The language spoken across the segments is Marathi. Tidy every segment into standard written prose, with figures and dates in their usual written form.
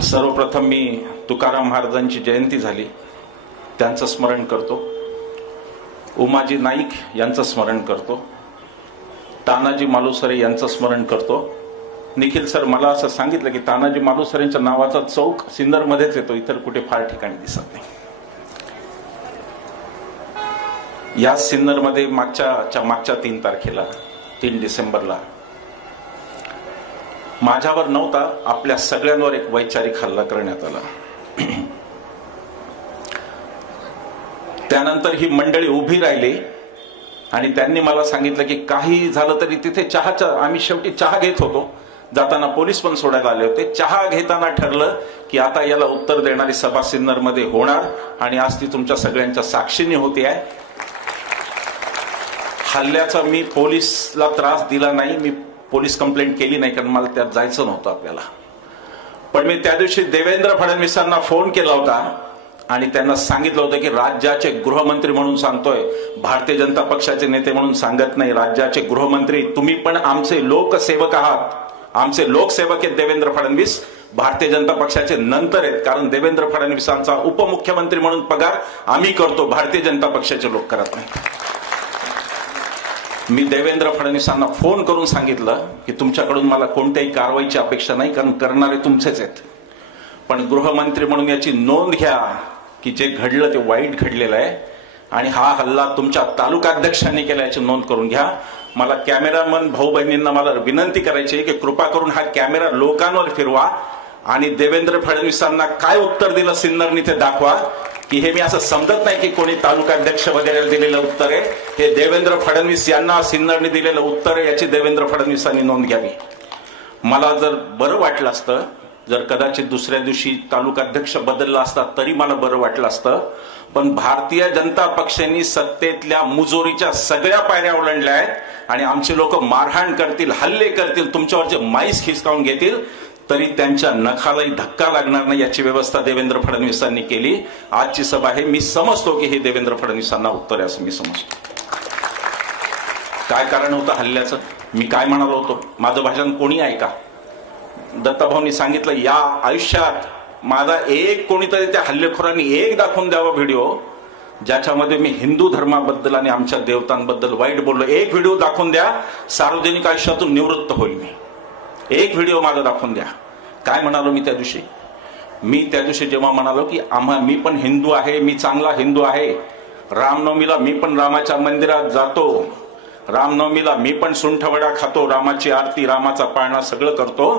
सर्वप्रथम मी तुकाराम महाराजांची जयंती झाली त्यांचं स्मरण करतो. उमाजी नाईक यांचं स्मरण करतो. तानाजी मालुसरे यांचं स्मरण करतो. निखिल सर मला असं सांगितलं की तानाजी मालुसरेंच्या नावाचा चौक सिन्नरमध्येच येतो, इतर कुठे फार ठिकाणी दिसत नाही. या सिन्नरमध्ये मागच्या 3 तारखेला 3 डिसेंबरला माझ्यावर नव्हता, आपल्या सगळ्यांवर एक वैचारिक हल्ला करण्यात आला. त्यानंतर ही मंडळी उभी राहिली आणि त्यांनी मला सांगितलं की काही झालं तरी तिथे आम्ही शेवटी चहा घेत होतो, जाताना पोलीस पण सोडायला आले होते. चहा घेताना ठरलं की आता याला उत्तर देणारी सभा सिन्नरमध्ये होणार आणि आज ती तुमच्या सगळ्यांच्या साक्षीने होती आहे. हल्ल्याचा मी पोलीसला त्रास दिला नाही, मी पोलीस कंप्लेंट केली नाही, कारण मला त्यात जायचं नव्हतं आपल्याला. पण मी त्या दिवशी देवेंद्र फडणवीसांना फोन केला होता आणि त्यांना सांगितलं होतं की राज्याचे गृहमंत्री म्हणून सांगतोय, भारतीय जनता पक्षाचे नेते म्हणून सांगत नाही. राज्याचे गृहमंत्री तुम्ही पण आमचे लोकसेवक आहात, आमचे लोकसेवक आहेत देवेंद्र फडणवीस. भारतीय जनता पक्षाचे नंतर आहेत, कारण देवेंद्र फडणवीसांचा उपमुख्यमंत्री म्हणून पगार आम्ही करतो, भारतीय जनता पक्षाचे लोक करत नाही. मी देवेंद्र फडणवीसांना फोन करून सांगितलं की तुमच्याकडून मला कोणत्याही कारवाईची अपेक्षा नाही, कारण करणारे तुमचेच आहेत. पण गृहमंत्री म्हणून याची नोंद घ्या की जे घडलं ते वाईट घडलेलं आहे आणि हा हल्ला तुमच्या तालुकाध्यक्षांनी केला याची नोंद करून घ्या. मला कॅमेरामन भाऊ बहिणींना मला विनंती करायची आहे की कृपा करून हा कॅमेरा लोकांवर फिरवा आणि देवेंद्र फडणवीसांना काय उत्तर दिलं सिन्नरनी ते दाखवा. की हे मी असं समजत नाही की कोणी तालुकाध्यक्ष वगैरे दिलेलं उत्तर आहे, हे देवेंद्र फडणवीस यांना सिन्नरने दिलेलं उत्तर आहे, याची देवेंद्र फडणवीसांनी नोंद घ्यावी. मला जर बरं वाटलं असतं, जर कदाचित दुसऱ्या दिवशी तालुकाध्यक्ष बदलला असता तरी मला बरं वाटलं असतं. पण भारतीय जनता पक्षाने सत्तेतल्या मुजोरीच्या सगळ्या पायऱ्या ओलांडल्या आहेत आणि आमचे लोक मारहाण करतील, हल्ले करतील, तुमच्यावरचे माईस हिसकावून घेतील तरी त्यांच्या नखालाही धक्का लागणार नाही याची व्यवस्था देवेंद्र फडणवीसांनी केली. आजची सभा आहे, मी समजतो की हे देवेंद्र फडणवीसांना उत्तर आहे असं मी समजतो. काय कारण होतं हल्ल्याचं, मी काय म्हणालो होतो, माझं भाषण कोणी ऐका. दत्ताभाऊंनी सांगितलं या आयुष्यात माझा एक कोणीतरी त्या हल्लेखोरांनी एक दाखवून द्यावा व्हिडिओ ज्याच्यामध्ये मी हिंदू धर्माबद्दल आणि आमच्या देवतांबद्दल वाईट बोललो. एक व्हिडिओ दाखवून द्या, सार्वजनिक आयुष्यातून निवृत्त होईल मी. एक व्हिडिओ माझा दाखवून द्या. काय म्हणालो मी त्या दिवशी? मी त्या दिवशी जेव्हा म्हणालो की मी पण हिंदू आहे, मी चांगला हिंदू आहे, रामनवमीला मी पण रामाच्या मंदिरात जातो, रामनवमीला मी पण सुंठवडा खातो, रामाची आरती, रामाचा पाळणा सगळं करतो,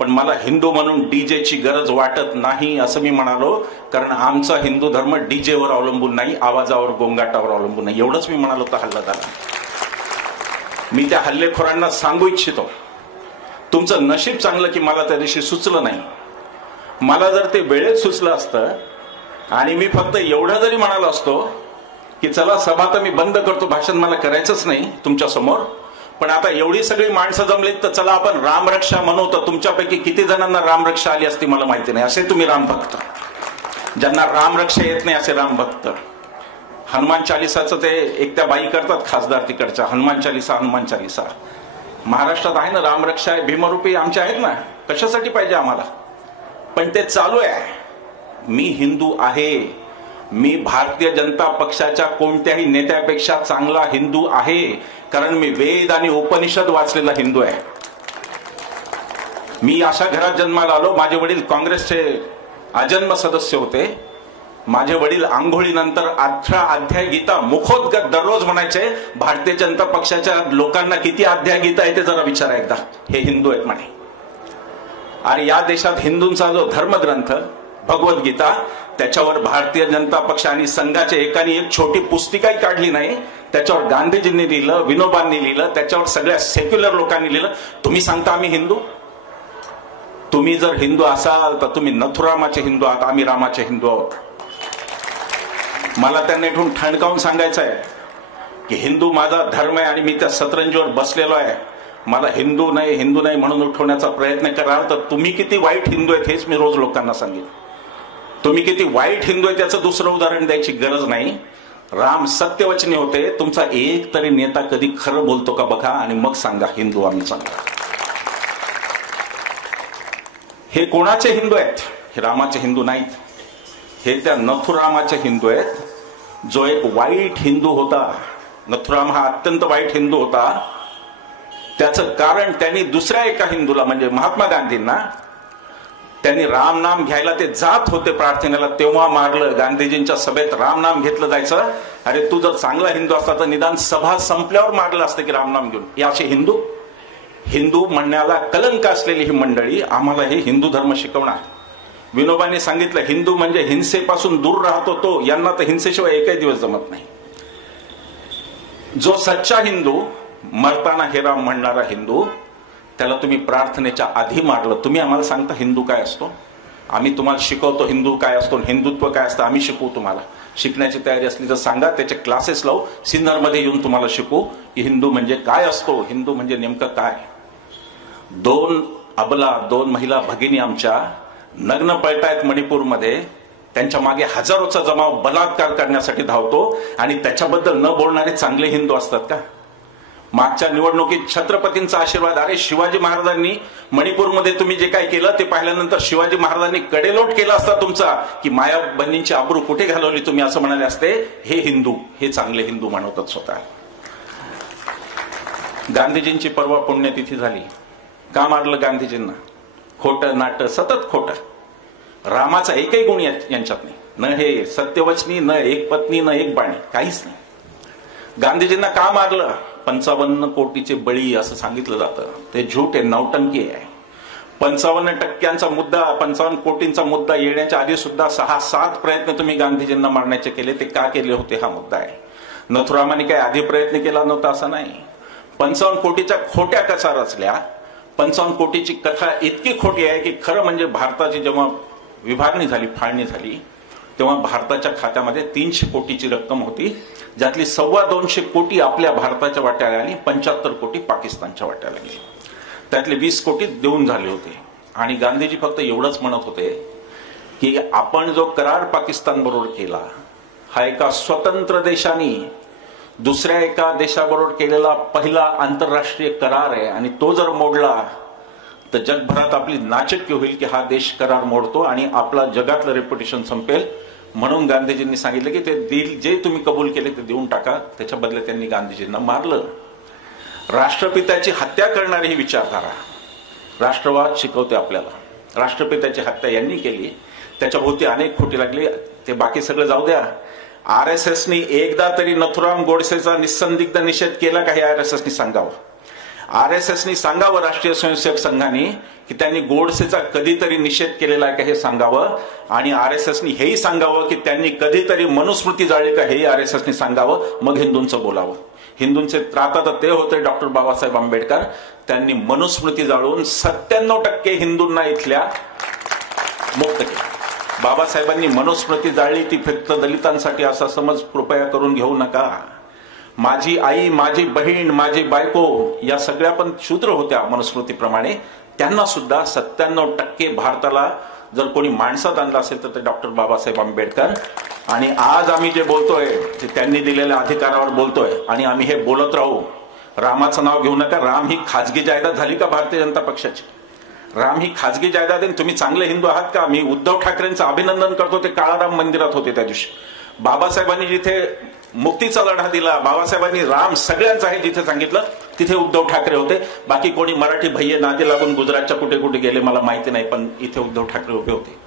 पण मला हिंदू म्हणून डीजेची गरज वाटत नाही असं मी म्हणालो. कारण आमचा हिंदू धर्म डीजेवर अवलंबून नाही, आवाजावर, गोंगाटावर अवलंबून नाही. एवढंच मी म्हणालो होतं हल्ला झाला. मी त्या हल्लेखोरांना सांगू इच्छितो, तुमचं नशीब चांगलं की मला त्या दिवशी सुचलं नाही. मला जर ते वेळेत सुचलं असतं आणि मी फक्त एवढं जरी म्हणालो असतो की चला सभा तर मी बंद करतो, भाषण मला करायचंच नाही तुमच्या समोर, पण आता एवढी सगळी माणसं जमलीत तर चला आपण रामरक्षा म्हणवतो. तुमच्यापैकी किती जणांना रामरक्षा आली असती मला माहिती नाही. असे तुम्ही रामभक्त, ज्यांना रामरक्षा येत नाही असे रामभक्त. हनुमान चालिसाचं ते एक त्या बाई करतात खासदार तिकडच्या, हनुमान चालिसा. महाराष्ट्रात आहे ना रामरक्षा आहे, भीमरूपी आमच्या आहेत ना, कशासाठी पाहिजे आम्हाला? पण ते चालू आहे. मी हिंदू आहे, मी भारतीय जनता पक्षाच्या कोणत्याही नेत्यापेक्षा चांगला हिंदू आहे, कारण मी वेद आणि उपनिषद वाचलेला हिंदू आहे. मी अशा घरात जन्माला आलो, माझे वडील काँग्रेसचे आजन्म सदस्य होते. माझे वडील आंघोळीनंतर 18 अध्याय गीता मुखोद्गत दररोज म्हणायचे. भारतीय जनता पक्षाच्या लोकांना किती अध्याय गीता आहे ते जरा विचारा एकदा, हे हिंदू आहेत म्हणे. आणि या देशात हिंदूंचा जो धर्मग्रंथ भगवद्गीता, त्याच्यावर भारतीय जनता पक्ष आणि संघाच्या एकाने एक छोटी पुस्तिकाही काढली नाही. त्याच्यावर गांधीजींनी लिहिलं, विनोबांनी लिहिलं, त्याच्यावर सगळ्या सेक्युलर लोकांनी लिहिलं. तुम्ही सांगता आम्ही हिंदू? तुम्ही जर हिंदू असाल तर तुम्ही नथुरामाचे हिंदू आहात, आम्ही रामाचे हिंदू आहोत. मला त्यांना इथून ठणकावून सांगायचं आहे की हिंदू माझा धर्म आहे आणि मी त्या सतरंजीवर बसलेलो आहे. मला हिंदू नाही म्हणून उठवण्याचा प्रयत्न कराल तर तुम्ही किती वाईट हिंदू आहेत हेच मी रोज लोकांना सांगेन. तुम्ही किती वाईट हिंदू आहे त्याचं दुसरं उदाहरण द्यायची गरज नाही. राम सत्यवचनी होते. तुमचा एक तरी नेता कधी खरं बोलतो का बघा आणि मग सांगा हिंदू आम्ही चांगला. हे कोणाचे हिंदू आहेत? हे रामाचे हिंदू नाहीत, हे त्या नथुरामाचे हिंदू आहेत, जो एक वाईट हिंदू होता. नथुराम हा अत्यंत वाईट हिंदू होता. त्याचं कारण त्यांनी दुसऱ्या एका हिंदूला म्हणजे महात्मा गांधींना, त्यांनी राम नाम घ्यायला ते जात होते प्रार्थनेला तेव्हा मारलं. गांधीजींच्या सभेत राम नाम घेतलं जायचं. अरे तू जर चांगला हिंदू असता तर निदान सभा संपल्यावर मारलं असतं की राम नाम घेऊन. हे असे हिंदू म्हणण्याला कलंक असलेली ही मंडळी आम्हाला हे हिंदू धर्म शिकवणार. विनोबांनी सांगितलं हिंदू म्हणजे हिंसेपासून दूर राहतो तो. यांना तर हिंसेशिवाय एकही दिवस जमत नाही. जो सच्चा हिंदू, मरताना हे राम म्हणणारा हिंदू, त्याला तुम्ही प्रार्थनेच्या आधी मारलं. तुम्ही आम्हाला सांगता हिंदू काय असतो? आम्ही तुम्हाला शिकवतो हिंदू काय असतो, हिंदुत्व काय असतं. आम्ही शिकवू तुम्हाला. शिकण्याची तयारी असली तर सांगा, त्याचे क्लासेस लावू. सिन्नरमध्ये येऊन तुम्हाला शिकवू की हिंदू म्हणजे काय असतो, हिंदू म्हणजे नेमकं काय. 2 महिला भगिनी आमच्या नग्न पळतायत मणिपूरमध्ये. त्यांच्या मागे हजारोचा जमाव बलात्कार करण्यासाठी धावतो आणि त्याच्याबद्दल न बोलणारे चांगले हिंदू असतात का? मागच्या निवडणुकीत छत्रपतींचा आशीर्वाद. अरे शिवाजी महाराजांनी मणिपूरमध्ये तुम्ही जे काय केलं ते पाहिल्यानंतर शिवाजी महाराजांनी कडेलोट केला असता तुमचा, की माया बहिणींची आबरू कुठे घालवली तुम्ही असं म्हणाले असते. हे हिंदू, हे चांगले हिंदू म्हणवतात स्वतः. गांधीजींची परवा पुण्यतिथी झाली. का मारलं गांधीजींना? खोटं नाटं, सतत खोटं. रामाचा एकही गुण यांच्यात नाही. न हे सत्यवचनी, न एक पत्नी, न एक बाणी, काहीच नाही. गांधीजींना का मारलं? 55 कोटीचे बळी असं सांगितलं जातं. ते झूट आहे, नौटंकी आहे. 55% मुद्दा, 55 कोटींचा मुद्दा येण्याच्या आधी सुद्धा 6-7 प्रयत्न तुम्ही गांधीजींना मारण्याचे केले. ते का केले होते हा मुद्दा आहे. नथुरामाने काय आधी प्रयत्न केला नव्हता असं नाही. 55 कोटीच्या खोट्या कसा रचल्या. 55 कोटीची कथा इतकी खोटी आहे की खरं म्हणजे भारताची जेव्हा विभागणी झाली, फाळणी झाली, तेव्हा भारताच्या खात्यामध्ये 300 कोटीची रक्कम होती, ज्यातली 225 कोटी आपल्या भारताच्या वाट्याला आली, 75 कोटी पाकिस्तानच्या वाट्याला गेली. त्यातले 20 कोटी देऊन झाले होते. आणि गांधीजी फक्त एवढंच म्हणत होते की आपण जो करार पाकिस्तान बरोबर केला हा एका स्वतंत्र देशाने दुसऱ्या एका देशाबरोबर केलेला पहिला आंतरराष्ट्रीय करार आहे, आणि तो जर मोडला तर जगभरात आपली नाचक्की होईल की हा देश करार मोडतो आणि आपला जगातलं रेप्युटेशन संपेल. म्हणून गांधीजींनी सांगितलं की ते जे तुम्ही कबूल केले ते देऊन टाका. त्याच्या बदल्यात त्यांनी गांधीजींना मारलं. राष्ट्रपित्याची हत्या करणारी ही विचारधारा राष्ट्रवाद शिकवते आपल्याला. राष्ट्रपित्याची हत्या यांनी केली, त्याच्या भोवती अनेक खोटी लागली. ते बाकी सगळं जाऊ द्या. RSSनी एकदा तरी नथुराम गोडसेचा निसंदिग्ध निषेध केला का? हे RSSनी सांगावं. RSSनी सांगावं राष्ट्रीय स्वयंसेवक संघाने की त्यांनी गोडसेचा कधीतरी निषेध केलेला आहे का हे सांगावं. आणि RSSनी हेही सांगावं की त्यांनी कधीतरी मनुस्मृती जाळली का हेही RSSनी सांगावं. मग हिंदूंचं बोलावं. हिंदूंचे त्राता तर ते होते डॉक्टर बाबासाहेब आंबेडकर. त्यांनी मनुस्मृती जाळून 97% हिंदूंना इथल्या मुक्त केलं. बाबासाहेबांनी मनुस्मृती जाळली ती फक्त दलितांसाठी असा समज कृपया करून घेऊ नका. माझी आई, माझी बहीण, माझी बायको या सगळ्या पण शूद्र होत्या मनुस्मृतीप्रमाणे. त्यांना सुद्धा 97% भारताला जर कोणी माणसात आणलं असेल तर ते डॉक्टर बाबासाहेब आंबेडकर. आणि आज आम्ही जे बोलतोय ते त्यांनी दिलेल्या अधिकारावर बोलतोय आणि आम्ही हे बोलत राहू. रामाचं नाव घेऊ नका. राम ही खाजगी जायदाद झाली का भारतीय जनता पक्षाची? राम ही खाजगी जायदाद आहे. तुम्ही चांगले हिंदू आहात का? मी उद्धव ठाकरेंचं अभिनंदन करतो. ते काळाराम मंदिरात होते त्या दिवशी. बाबासाहेबांनी जिथे मुक्तीचा लढा दिला, बाबासाहेबांनी राम सगळ्यांचा आहे जिथे सांगितलं तिथे उद्धव ठाकरे होते. बाकी कोणी मराठी भय्ये नादी लागून गुजरातच्या कुठे कुठे गेले मला माहिती नाही, पण इथे उद्धव ठाकरे उभे होते.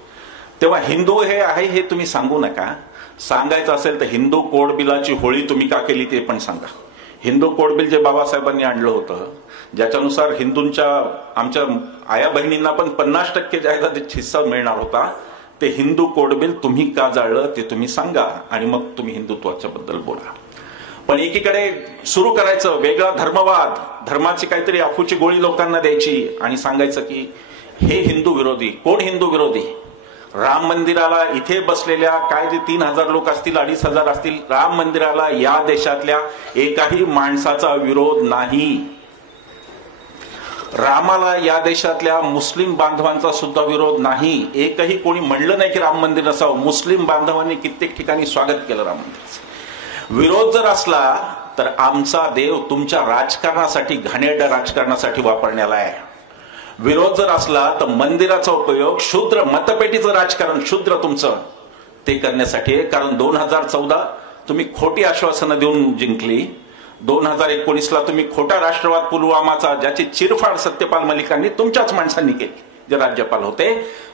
तेव्हा हिंदू हे आहे हे तुम्ही सांगू नका. सांगायचं असेल तर हिंदू कोड बिलाची होळी तुम्ही का केली ते पण सांगा. हिंदू कोड बिल जे बाबासाहेबांनी आणलं होतं, ज्याच्यानुसार हिंदूंच्या आमच्या आया बहिणींना पण 50% जायदादीत हिस्सा मिळणार होता, ते हिंदू कोड बिल तुम्ही का जाळलं ते तुम्ही सांगा आणि मग तुम्ही हिंदुत्वाच्या बद्दल बोला. पण एकीकडे सुरू करायचं वेगळा धर्मवाद, धर्माची काहीतरी अफूची गोळी लोकांना द्यायची आणि सांगायचं की हे हिंदू विरोधी. कोण हिंदू विरोधी? राम मंदिराला इथे बसलेल्या काय जे 3000 लोक असतील, 2500 असतील, राम मंदिराला या देशातल्या एकाही माणसाचा विरोध नाही. रामाला या देशातल्या मुस्लिम बांधवांचा सुद्धा विरोध नाही. एकही कोणी म्हणलं नाही की राम मंदिर असावं. मुस्लिम बांधवांनी कित्येक ठिकाणी स्वागत केलं राम मंदिराचं. विरोध जर असला तर आमचा देव तुमच्या राजकारणासाठी, घाणेरड्या राजकारणासाठी वापरण्याला आहे. विरोध जर असला तर मंदिराचा उपयोग शूद्र मतपेटीचं राजकारण शूद्र तुमचं ते करण्यासाठी आहे. कारण 2014 तुम्ही खोटी आश्वासनं देऊन जिंकली. 2019ला तुम्ही खोटा राष्ट्रवाद पुलवामाचा ज्याची चिरफाड सत्यपाल मलिकांनी तुमच्याच माणसांनी केली जे राज्यपाल होते.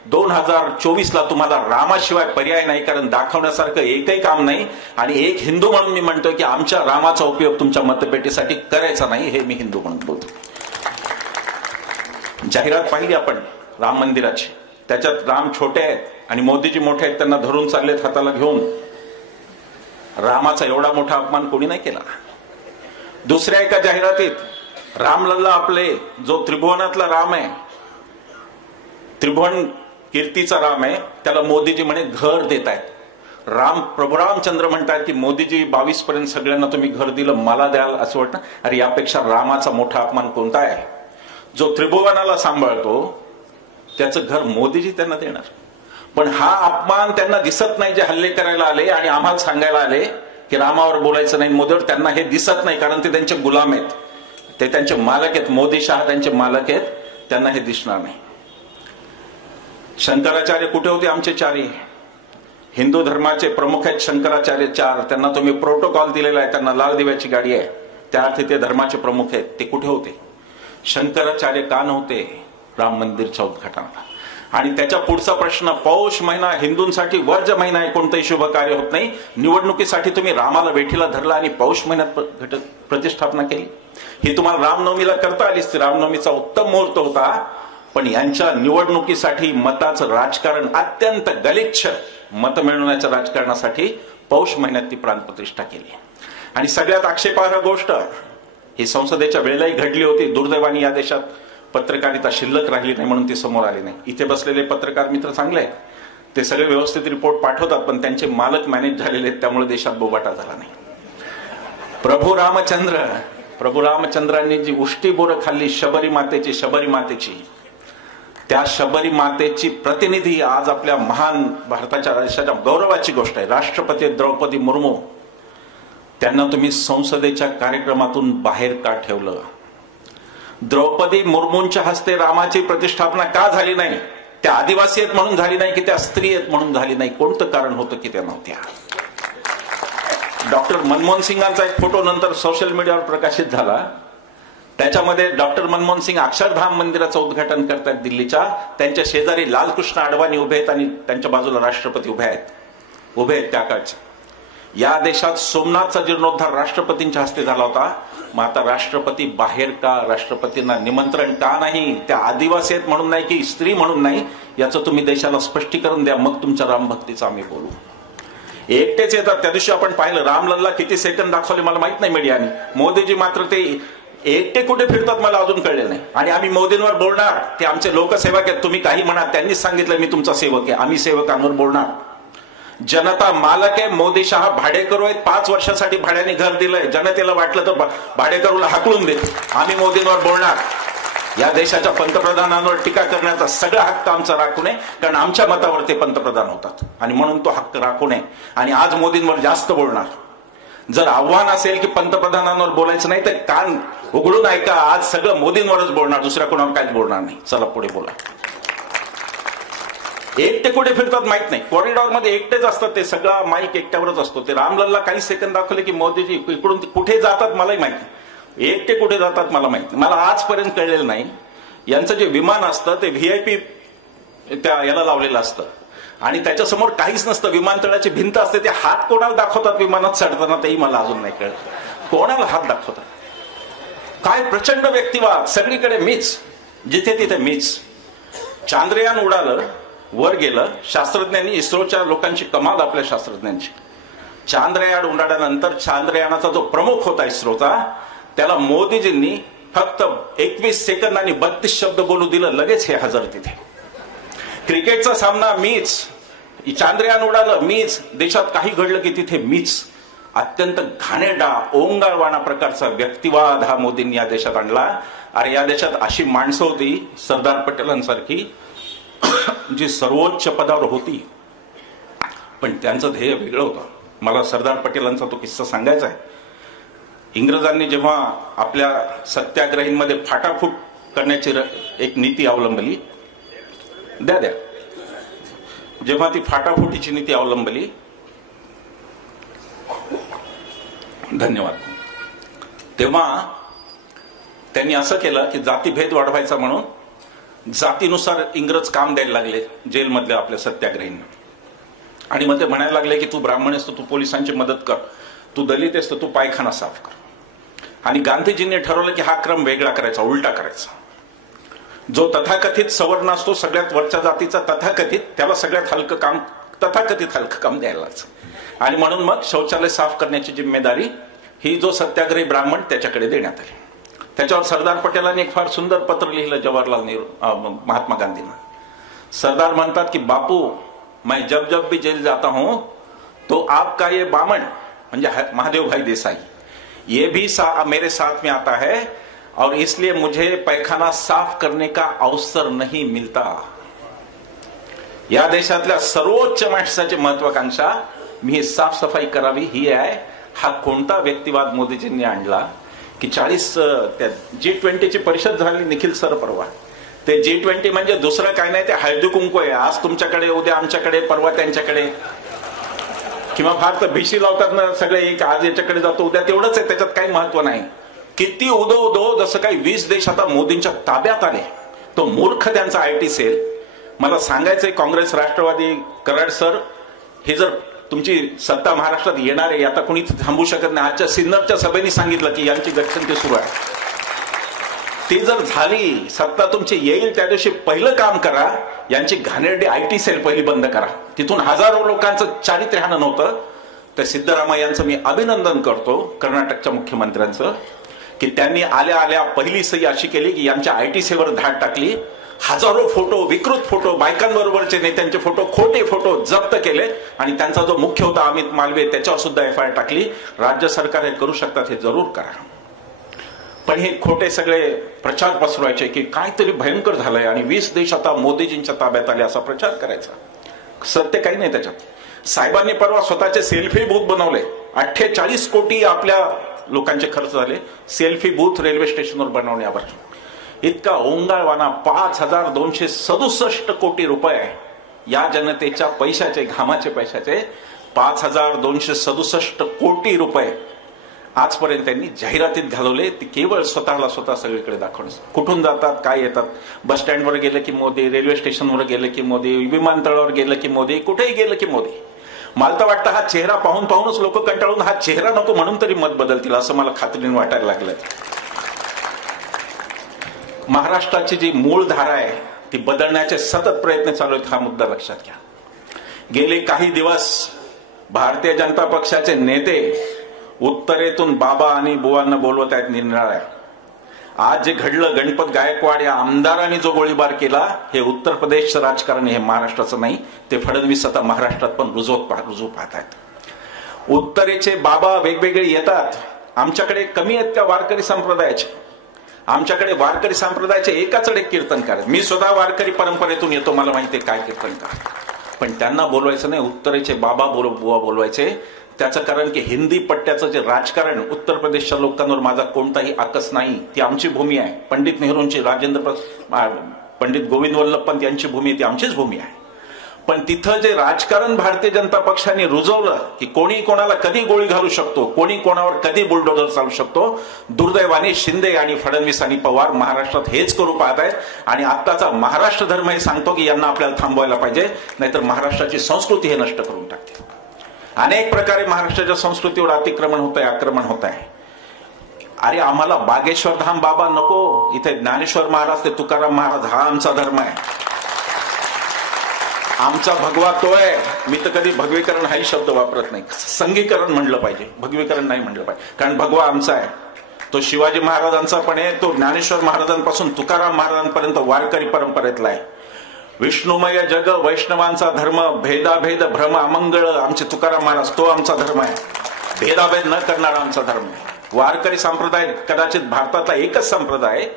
2024ला तुम्हाला रामाशिवाय पर्याय नाही, कारण दाखवण्यासारखं एकही काम नाही. आणि एक हिंदू म्हणून मी म्हणतोय की आमच्या रामाचा उपयोग तुमच्या मतपेटीसाठी करायचा नाही, हे मी हिंदू म्हणून बोलतो. जाहिरात पाहिली आपण राम मंदिराची, त्याच्यात राम छोटे आहेत आणि मोदीजी मोठे आहेत, त्यांना धरून चाललेत हाताला घेऊन. रामाचा एवढा मोठा अपमान कोणी नाही केला. दुसऱ्या एका जाहिरातीत रामलल्ला आपले जो त्रिभुवनातला राम आहे, त्रिभुवन कीर्तीचा राम आहे, त्याला मोदीजी म्हणे घर देत आहेत. प्रभू रामचंद्र म्हणतात की मोदीजी 22 पर्यंत सगळ्यांना तुम्ही घर दिलं, मला द्याल असं वाटतं. अरे यापेक्षा रामाचा मोठा अपमान कोणता आहे? जो त्रिभुवनाला सांभाळतो त्याचं घर मोदीजी त्यांना देणार. पण हा अपमान त्यांना दिसत नाही जे हल्ले करायला आले आणि आम्हाला सांगायला आले की रामावर बोलायचं नाही, मोदीवर. त्यांना हे दिसत नाही कारण ते त्यांचे गुलाम आहेत, ते त्यांचे मालक आहेत. मोदी शहा त्यांचे मालक आहेत, त्यांना हे दिसणार नाही. शंकराचार्य कुठे होते? आमचे चारी हिंदू धर्माचे प्रमुख आहेत शंकराचार्य 4. त्यांना तुम्ही प्रोटोकॉल दिलेला आहे, त्यांना लाल दिव्याची गाडी आहे, त्या अर्थी ते धर्माचे प्रमुख आहेत. ते कुठे होते? शंकराचार्य का नव्हते राम मंदिरच्या उद्घाटनाला? आणि त्याच्या पुढचा प्रश्न, पौष महिना हिंदूंसाठी वर्ज महिना आहे, कोणतंही शुभ कार्य होत नाही. निवडणुकीसाठी तुम्ही रामाला वेठीला धरला आणि पौष महिन्यात प्रतिष्ठापना केली. ही तुम्हाला रामनवमीला करता आलीच, रामनवमीचा उत्तम मुहूर्त होता. पण यांच्या निवडणुकीसाठी मताचं राजकारण, अत्यंत गलिच्छ मत मिळवण्याच्या राजकारणासाठी पौष महिन्यात ती प्राणप्रतिष्ठा केली. आणि सगळ्यात आक्षेपार्ह गोष्ट ही संसदेच्या वेळेलाही घडली होती. दुर्दैवाने या देशात पत्रकारिता शिल्लक राहिली नाही म्हणून ती समोर आली नाही. इथे बसलेले पत्रकार मित्र चांगले आहेत, ते सगळे व्यवस्थित रिपोर्ट पाठवतात, पण त्यांचे मालक मॅनेज झालेले आहेत, त्यामुळे देशात बोबाटा झाला नाही. प्रभू रामचंद्रांनी जी उष्टी बोरं खाल्ली शबरी मातेची, त्या शबरी मातेची प्रतिनिधी आज आपल्या महान भारताच्या देशाच्या गौरवाची गोष्ट आहे, राष्ट्रपती द्रौपदी मुर्मू. त्यांना तुम्ही संसदेच्या कार्यक्रमातून बाहेर का ठेवलं? द्रौपदी मुर्मूंच्या हस्ते रामाची प्रतिष्ठापना का झाली नाही? त्या आदिवासी आहेत म्हणून झाली नाही की त्या स्त्री आहेत म्हणून झाली नाही? कोणतं कारण होतं की त्या नव्हत्या? डॉक्टर मनमोहन सिंगांचा एक फोटो नंतर सोशल मीडियावर प्रकाशित झाला. त्याच्यामध्ये डॉक्टर मनमोहन सिंग अक्षरधाम मंदिराचं उद्घाटन करतात दिल्लीच्या. त्यांच्या शेजारी लालकृष्ण अडवाणी उभे आहेत आणि त्यांच्या बाजूला राष्ट्रपती उभे आहेत त्या काळचे. या देशात सोमनाथचा जीर्णोद्धार राष्ट्रपतींच्या हस्ते झाला होता. मग आता राष्ट्रपती बाहेर का? राष्ट्रपतींना निमंत्रण का नाही? त्या आदिवासी आहेत म्हणून नाही की स्त्री म्हणून नाही? याचं तुम्ही देशाला स्पष्टीकरण द्या, मग तुमच्या रामभक्तीचं आम्ही बोलू. एकटेच येतात. त्या दिवशी आपण पाहिलं रामलल्ला किती सेकंद दाखवले मला माहित नाही मीडियाने. मोदीजी मात्र ते एकटे कुठे फिरतात मला अजून कळले नाही. आणि आम्ही मोदींवर बोलणार, ते आमचे लोकसेवक आहेत, तुम्ही काही म्हणा, त्यांनीच सांगितलं मी तुमचा सेवक आहे, आम्ही सेवकांवर बोलणार. जनता मालक आहे, मोदी शहा भाडेकरू आहेत. 5 वर्षासाठी भाड्याने घर दिलंय. जनतेला वाटलं तर भाडेकरूला हाकलून दे, आम्ही मोदींवर बोलणार. या देशाच्या पंतप्रधानांवर टीका करण्याचा सगळा हक्क आमचा राखू नये, कारण आमच्या मतावर ते पंतप्रधान होतात आणि म्हणून तो हक्क राखू नये. आणि आज मोदींवर जास्त बोलणार. जर आव्हान असेल की पंतप्रधानांवर बोलायचं नाही तर कान उघडून ऐका, आज सगळं मोदींवरच बोलणार, दुसऱ्या कोणावर काहीच बोलणार नाही. चला पुढे बोला. एकटे कुठे फिरतात माहित नाही. कॉरिडॉर मध्ये एकटेच असतात, ते सगळा माईक एकट्यावरच असतो. ते रामलल्ला काही सेकंद दाखवले की मोदीजी इकडून कुठे जातात मलाही माहिती. एकटे कुठे जातात मला माहिती, मला आजपर्यंत कळलेलं नाही. यांचं जे विमान असतं ते व्हीआयपी त्या याला लावलेलं असतं आणि त्याच्यासमोर काहीच नसतं. विमानतळाची भिंत असते. ते हात कोणाला दाखवतात विमानात चढताना तेही मला अजून नाही कळलं. कोणाला हात दाखवतात? काय प्रचंड व्यक्तिवाद. सगळीकडे मीच, जिथे तिथे मीच. चांद्रयान उडालं, वर गेलं. शास्त्रज्ञांनी, इस्रोच्या लोकांची कमाल, आपल्या शास्त्रज्ञांची. चांद्रयान उडाल्यानंतर चांद्रयानाचा जो प्रमुख होता इस्रोचा, त्याला मोदीजींनी फक्त 21 सेकंद आणि 32 शब्द बोलू दिलं. लगेच हे हजर तिथे. क्रिकेटचा सामना मीच, चांद्रयान उडालं मीच, देशात काही घडलं की तिथे मीच. अत्यंत घाणेरडा, ओंगाळवाणा प्रकारचा व्यक्तिवाद हा मोदींनी या देशात आणला. अरे या देशात अशी माणसं होती सरदार पटेलांसारखी जी सर्वोच्च पदावर होती, पण त्यांचं ध्येय वेगळं होतं. मला सरदार पटेलांचा तो किस्सा सांगायचा आहे. इंग्रजांनी जेव्हा आपल्या सत्याग्रहींमध्ये फाटाफूट करण्याची एक नीती अवलंबली, द्या जेव्हा ती फाटाफुटीची नीती अवलंबली, धन्यवाद, तेव्हा त्यांनी असं केलं की जातीभेद वाढवायचा म्हणून जातीनुसार इंग्रज काम द्यायला लागले जेलमधल्या आपल्या सत्याग्रहींना. आणि मग ते म्हणायला लागले की तू ब्राह्मण आहेस तर तू पोलिसांची मदत कर, तू दलित आहेस तर तू पायखाना साफ कर. आणि गांधीजींनी ठरवलं की हा क्रम वेगळा करायचा, उलटा करायचा. जो तथाकथित सवर्ण असतो, सगळ्यात वरच्या जातीचा तथाकथित, त्याला सगळ्यात हलकं काम, तथाकथित हलकं काम द्यायला लागतं. आणि म्हणून मग शौचालय साफ करण्याची जिम्मेदारी ही जो सत्याग्रही ब्राह्मण त्याच्याकडे देण्यात आली. त्याच्यावर सरदार पटेलांनी एक फार सुंदर पत्र लिहिलं जवाहरलाल नेहरू महात्मा गांधींना. सरदार म्हणतात की बापू, मैं जब जब भी जेल जाता हूं तो आपका ये बामण म्हणजे महादेव भाई देसाई ये भी मेरे साथ में आता है और इसलिए मुझे पैखाना साफ करने का अवसर नहीं मिलता. या देशातल्या सर्वोच्च माणसाची महत्वाकांक्षा मी साफसफाई करावी ही आहे. हा कोणता व्यक्तिवाद मोदीजींनी आणला की 40 G20ची परिषद झाली निखिल सर परवा. ते G20 म्हणजे दुसरं काय नाही, ते हळदी कुंकू आहे. आज तुमच्याकडे, उद्या आमच्याकडे, परवा त्यांच्याकडे, किंवा फार तर भिशी लावतात ना सगळे, एक आज याच्याकडे जातो उद्या, तेवढंच आहे, त्याच्यात काही महत्व नाही. किती उदो जसं काही 20 देश आता मोदींच्या ताब्यात आले. तो मूर्ख त्यांचा IT सेल. मला सांगायचंय काँग्रेस, राष्ट्रवादी, कराड सर, हे जर तुमची सत्ता महाराष्ट्रात येणार आहे आता कोणी थांबू शकत नाही. आजच्या सिन्नरच्या सभेने सांगितलं की यांची गटसंख्या सुरू आहे. ती जर झाली, सत्ता तुमची येईल त्या दिवशी पहिलं काम करा, यांची घाणेरडी IT सेल पहिली बंद करा. तिथून हजारो लोकांचं चारित्र्य हाणं नव्हतं. तर सिद्धरामय्यांचं मी अभिनंदन करतो, कर्नाटकच्या मुख्यमंत्र्यांचं, की त्यांनी आल्या आल्या पहिली सही अशी केली की यांच्या IT सेलवर धाड टाकली. हजारो फोटो, विकृत फोटो, बायकांबरोबरचे नेत्यांचे फोटो, खोटे फोटो जप्त केले. आणि त्यांचा जो मुख्य होता अमित मालवे, त्याच्यावर सुद्धा FIR टाकली. राज्य सरकार हे करू शकतात, हे जरूर करा. पण हे खोटे सगळे प्रचार पसरवायचे की काहीतरी भयंकर झालंय आणि 20 देश आता मोदीजींच्या ताब्यात आले असा प्रचार करायचा. सत्य काही नाही त्याच्यात. साहेबांनी परवा स्वतःचे सेल्फी बूथ बनवले. 48 कोटी आपल्या लोकांचे खर्च झाले सेल्फी बूथ रेल्वे स्टेशनवर बनवण्यावर. इतका ओंगाळवाना 5267 कोटी रुपये या जनतेच्या पैशाचे, घामाचे पैशाचे 5267 कोटी रुपये आजपर्यंत त्यांनी जाहिरातीत घालवले. ती केवळ स्वतःला स्वतः सगळीकडे दाखवणं. कुठून जातात, काय येतात, बस स्टँडवर गेलं की मोदी, रेल्वे स्टेशनवर गेलं की मोदी, विमानतळावर गेलं की मोदी, कुठेही गेलं की मोदी. मला तर वाटतं हा चेहरा पाहून पाहूनच लोक कंटाळून हा चेहरा नको म्हणून तरी मत बदलतील असं मला खात्रीने वाटायला लागलंय. महाराष्ट्राची जी मूळ धारा आहे ती बदलण्याचे सतत प्रयत्न चालू आहेत. हा मुद्दा लक्षात घ्या. गेले काही दिवस भारतीय जनता पक्षाचे नेते उत्तरेतून बाबा आणि बुवांना बोलवत आहेत निरनिराळ्या. आज जे घडलं, गणपत गायकवाड या आमदारांनी जो गोळीबार केला, हे उत्तर प्रदेशचं राजकारण, हे महाराष्ट्राचं नाही. ते फडणवीस आता महाराष्ट्रात पण रुजू पाहत आहेत. उत्तरेचे बाबा वेगवेगळे येतात. आमच्याकडे कमी आहेत का वारकरी संप्रदायाचे? आमच्याकडे वारकरी संप्रदायाचे एकाच एक कीर्तनकार. मी स्वतः वारकरी परंपरेतून येतो, मला माहिती आहे काय कीर्तनकार. पण त्यांना बोलवायचं नाही, उत्तरेचे बाबा बुवा बोलवायचे. त्याचं कारण की हिंदी पट्ट्याचं जे राजकारण, उत्तर प्रदेशच्या लोकांवर माझा कोणताही आकस नाही. ती आमची भूमी आहे. पंडित नेहरूंची, पंडित गोविंद वल्लभ पंत यांची भूमी, ती आमचीच भूमी आहे. पण तिथं जे राजकारण भारतीय जनता पक्षाने रुजवलं की कोणी कोणाला कधी गोळी घालू शकतो, कोणी कोणावर कधी बुलडोझर चालू शकतो, दुर्दैवाने शिंदे आणि फडणवीस आणि पवार महाराष्ट्रात हेच करू पाहत आहेत. आणि आत्ताचा महाराष्ट्र धर्म हे सांगतो की यांना आपल्याला थांबवायला पाहिजे, नाहीतर महाराष्ट्राची संस्कृती हे नष्ट करून टाकते. अनेक प्रकारे महाराष्ट्राच्या संस्कृतीवर अतिक्रमण होत आहे, आक्रमण होत आहे. अरे आम्हाला बागेश्वर धाम बाबा नको, इथे ज्ञानेश्वर महाराज ते तुकाराम महाराज हा आमचा धर्म आहे. आमचा भगवा तो आहे. मी तर कधी भगवीकरण हाही शब्द वापरत नाही. संघीकरण म्हणलं पाहिजे, भगवीकरण नाही म्हणलं पाहिजे. कारण भगवा आमचा आहे. तो शिवाजी महाराजांचा पण आहे, तो ज्ञानेश्वर महाराजांपासून तुकाराम महाराजांपर्यंत वारकरी परंपरेतला आहे. विष्णुमय जग वैष्णवांचा धर्म, भेदाभेद भ्रम अमंगळ, आमचे तुकाराम महाराज, तो आमचा धर्म आहे. भेदाभेद न करणारा आमचा धर्म आहे. वारकरी संप्रदाय कदाचित भारतातला एकच संप्रदाय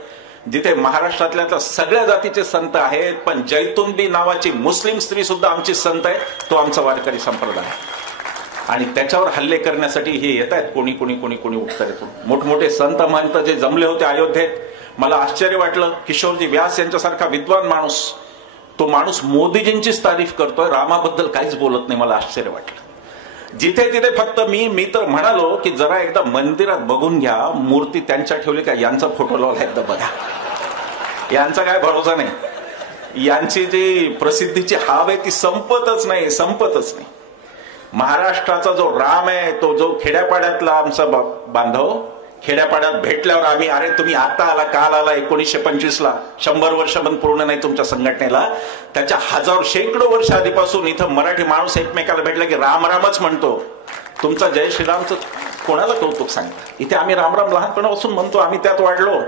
जिथे महाराष्ट्रातल्या सगळ्या जातीचे संत आहेत, पण जैतुंबी नावाची मुस्लिम स्त्री सुद्धा आमची संत आहे. तो आमचा वारकरी संप्रदाय. आणि त्याच्यावर हल्ले करण्यासाठी हे येत आहेत कोणी उत्तरेतून. मोठमोठे संत महंत जे जमले होते अयोध्येत, मला आश्चर्य वाटलं, किशोरजी व्यास यांच्यासारखा विद्वान माणूस, तो माणूस मोदीजींचीच तारीफ करतोय, रामाबद्दल काहीच बोलत नाही. मला आश्चर्य वाटलं. जिथे तिथे फक्त मी तर म्हणालो की जरा एकदा मंदिरात बघून घ्या, मूर्ती त्यांच्या ठेवली का यांचा फोटो लावला एकदा बघा. यांचा काय भरोसा नाही. यांची जी प्रसिद्धीची हाव आहे ती संपतच नाही. महाराष्ट्राचा जो राम आहे, तो जो खेड्यापाड्यातला आमचा बांधव, खेड्यापाड्यात भेटल्यावर आम्ही, अरे तुम्ही आता आला, काल आला, 1925ला, 100 वर्ष पण पूर्ण नाही तुमच्या संघटनेला, त्याच्या शेकडो वर्ष आधीपासून इथं मराठी माणूस एकमेकाला भेटला की राम रामच म्हणतो. तुमचा जय श्रीरामचं कोणाला कौतुक सांगता. इथे आम्ही राम राम लहानपणापासून म्हणतो, आम्ही त्यात वाढलो.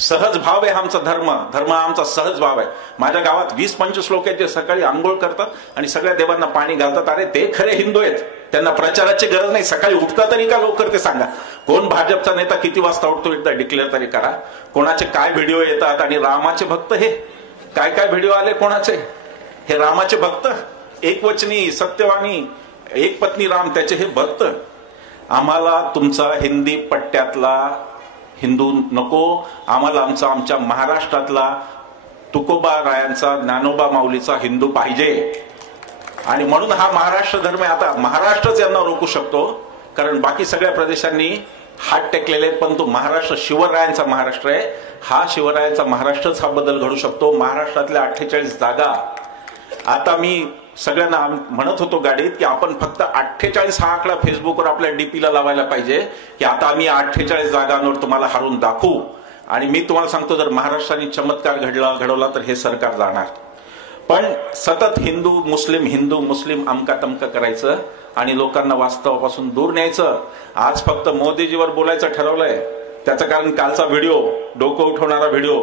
सहज भाव आहे आमचा धर्म आमचा सहज भाव आहे. माझ्या गावात 20-25 लोक आहेत जे सकाळी आंघोळ करतात आणि सगळ्या देवांना पाणी घालतात. अरे ते खरे हिंदू आहेत, त्यांना प्रचाराची गरज नाही. सकाळी उठतात तरी का लवकर ते सांगा. कोण भाजपचा नेता किती वाजता उठतो एकदा डिक्लेअर तरी करा. कोणाचे काय व्हिडिओ येतात. आणि रामाचे भक्त, हे काय काय व्हिडिओ आले कोणाचे, हे रामाचे भक्त, एकवचनी सत्यवानी एक पत्नी राम, त्याचे हे भक्त. आम्हाला तुमचा हिंदी पट्ट्यातला हिंदू नको. आम्हाला आमच्या महाराष्ट्रातला तुकोबा रायांचा, ज्ञानोबा माऊलीचा हिंदू पाहिजे. आणि म्हणून हा महाराष्ट्र धर्म आहे. आता महाराष्ट्रच यांना रोखू शकतो, कारण बाकी सगळ्या प्रदेशांनी हात टेकलेले आहेत, पण तो महाराष्ट्र शिवरायांचा महाराष्ट्र आहे. हा शिवरायांचा महाराष्ट्रच हा बदल घडू शकतो. महाराष्ट्रातल्या 48 जागा, आता मी सगळ्यांना म्हणत होतो गाडीत की आपण फक्त 48 हा आकडा फेसबुकवर आपल्या डीपीला लावायला पाहिजे की आता आम्ही 48 जागांवर तुम्हाला हरवून दाखवू. आणि मी तुम्हाला सांगतो, जर महाराष्ट्राने चमत्कार घडवला तर हे सरकार जाणार. पण सतत हिंदू मुस्लिम अमका तमका करायचं आणि लोकांना वास्तवापासून दूर न्यायचं. आज फक्त मोदीजीवर बोलायचं ठरवलंय. त्याचं कारण कालचा व्हिडिओ, डोकं उठवणारा व्हिडिओ,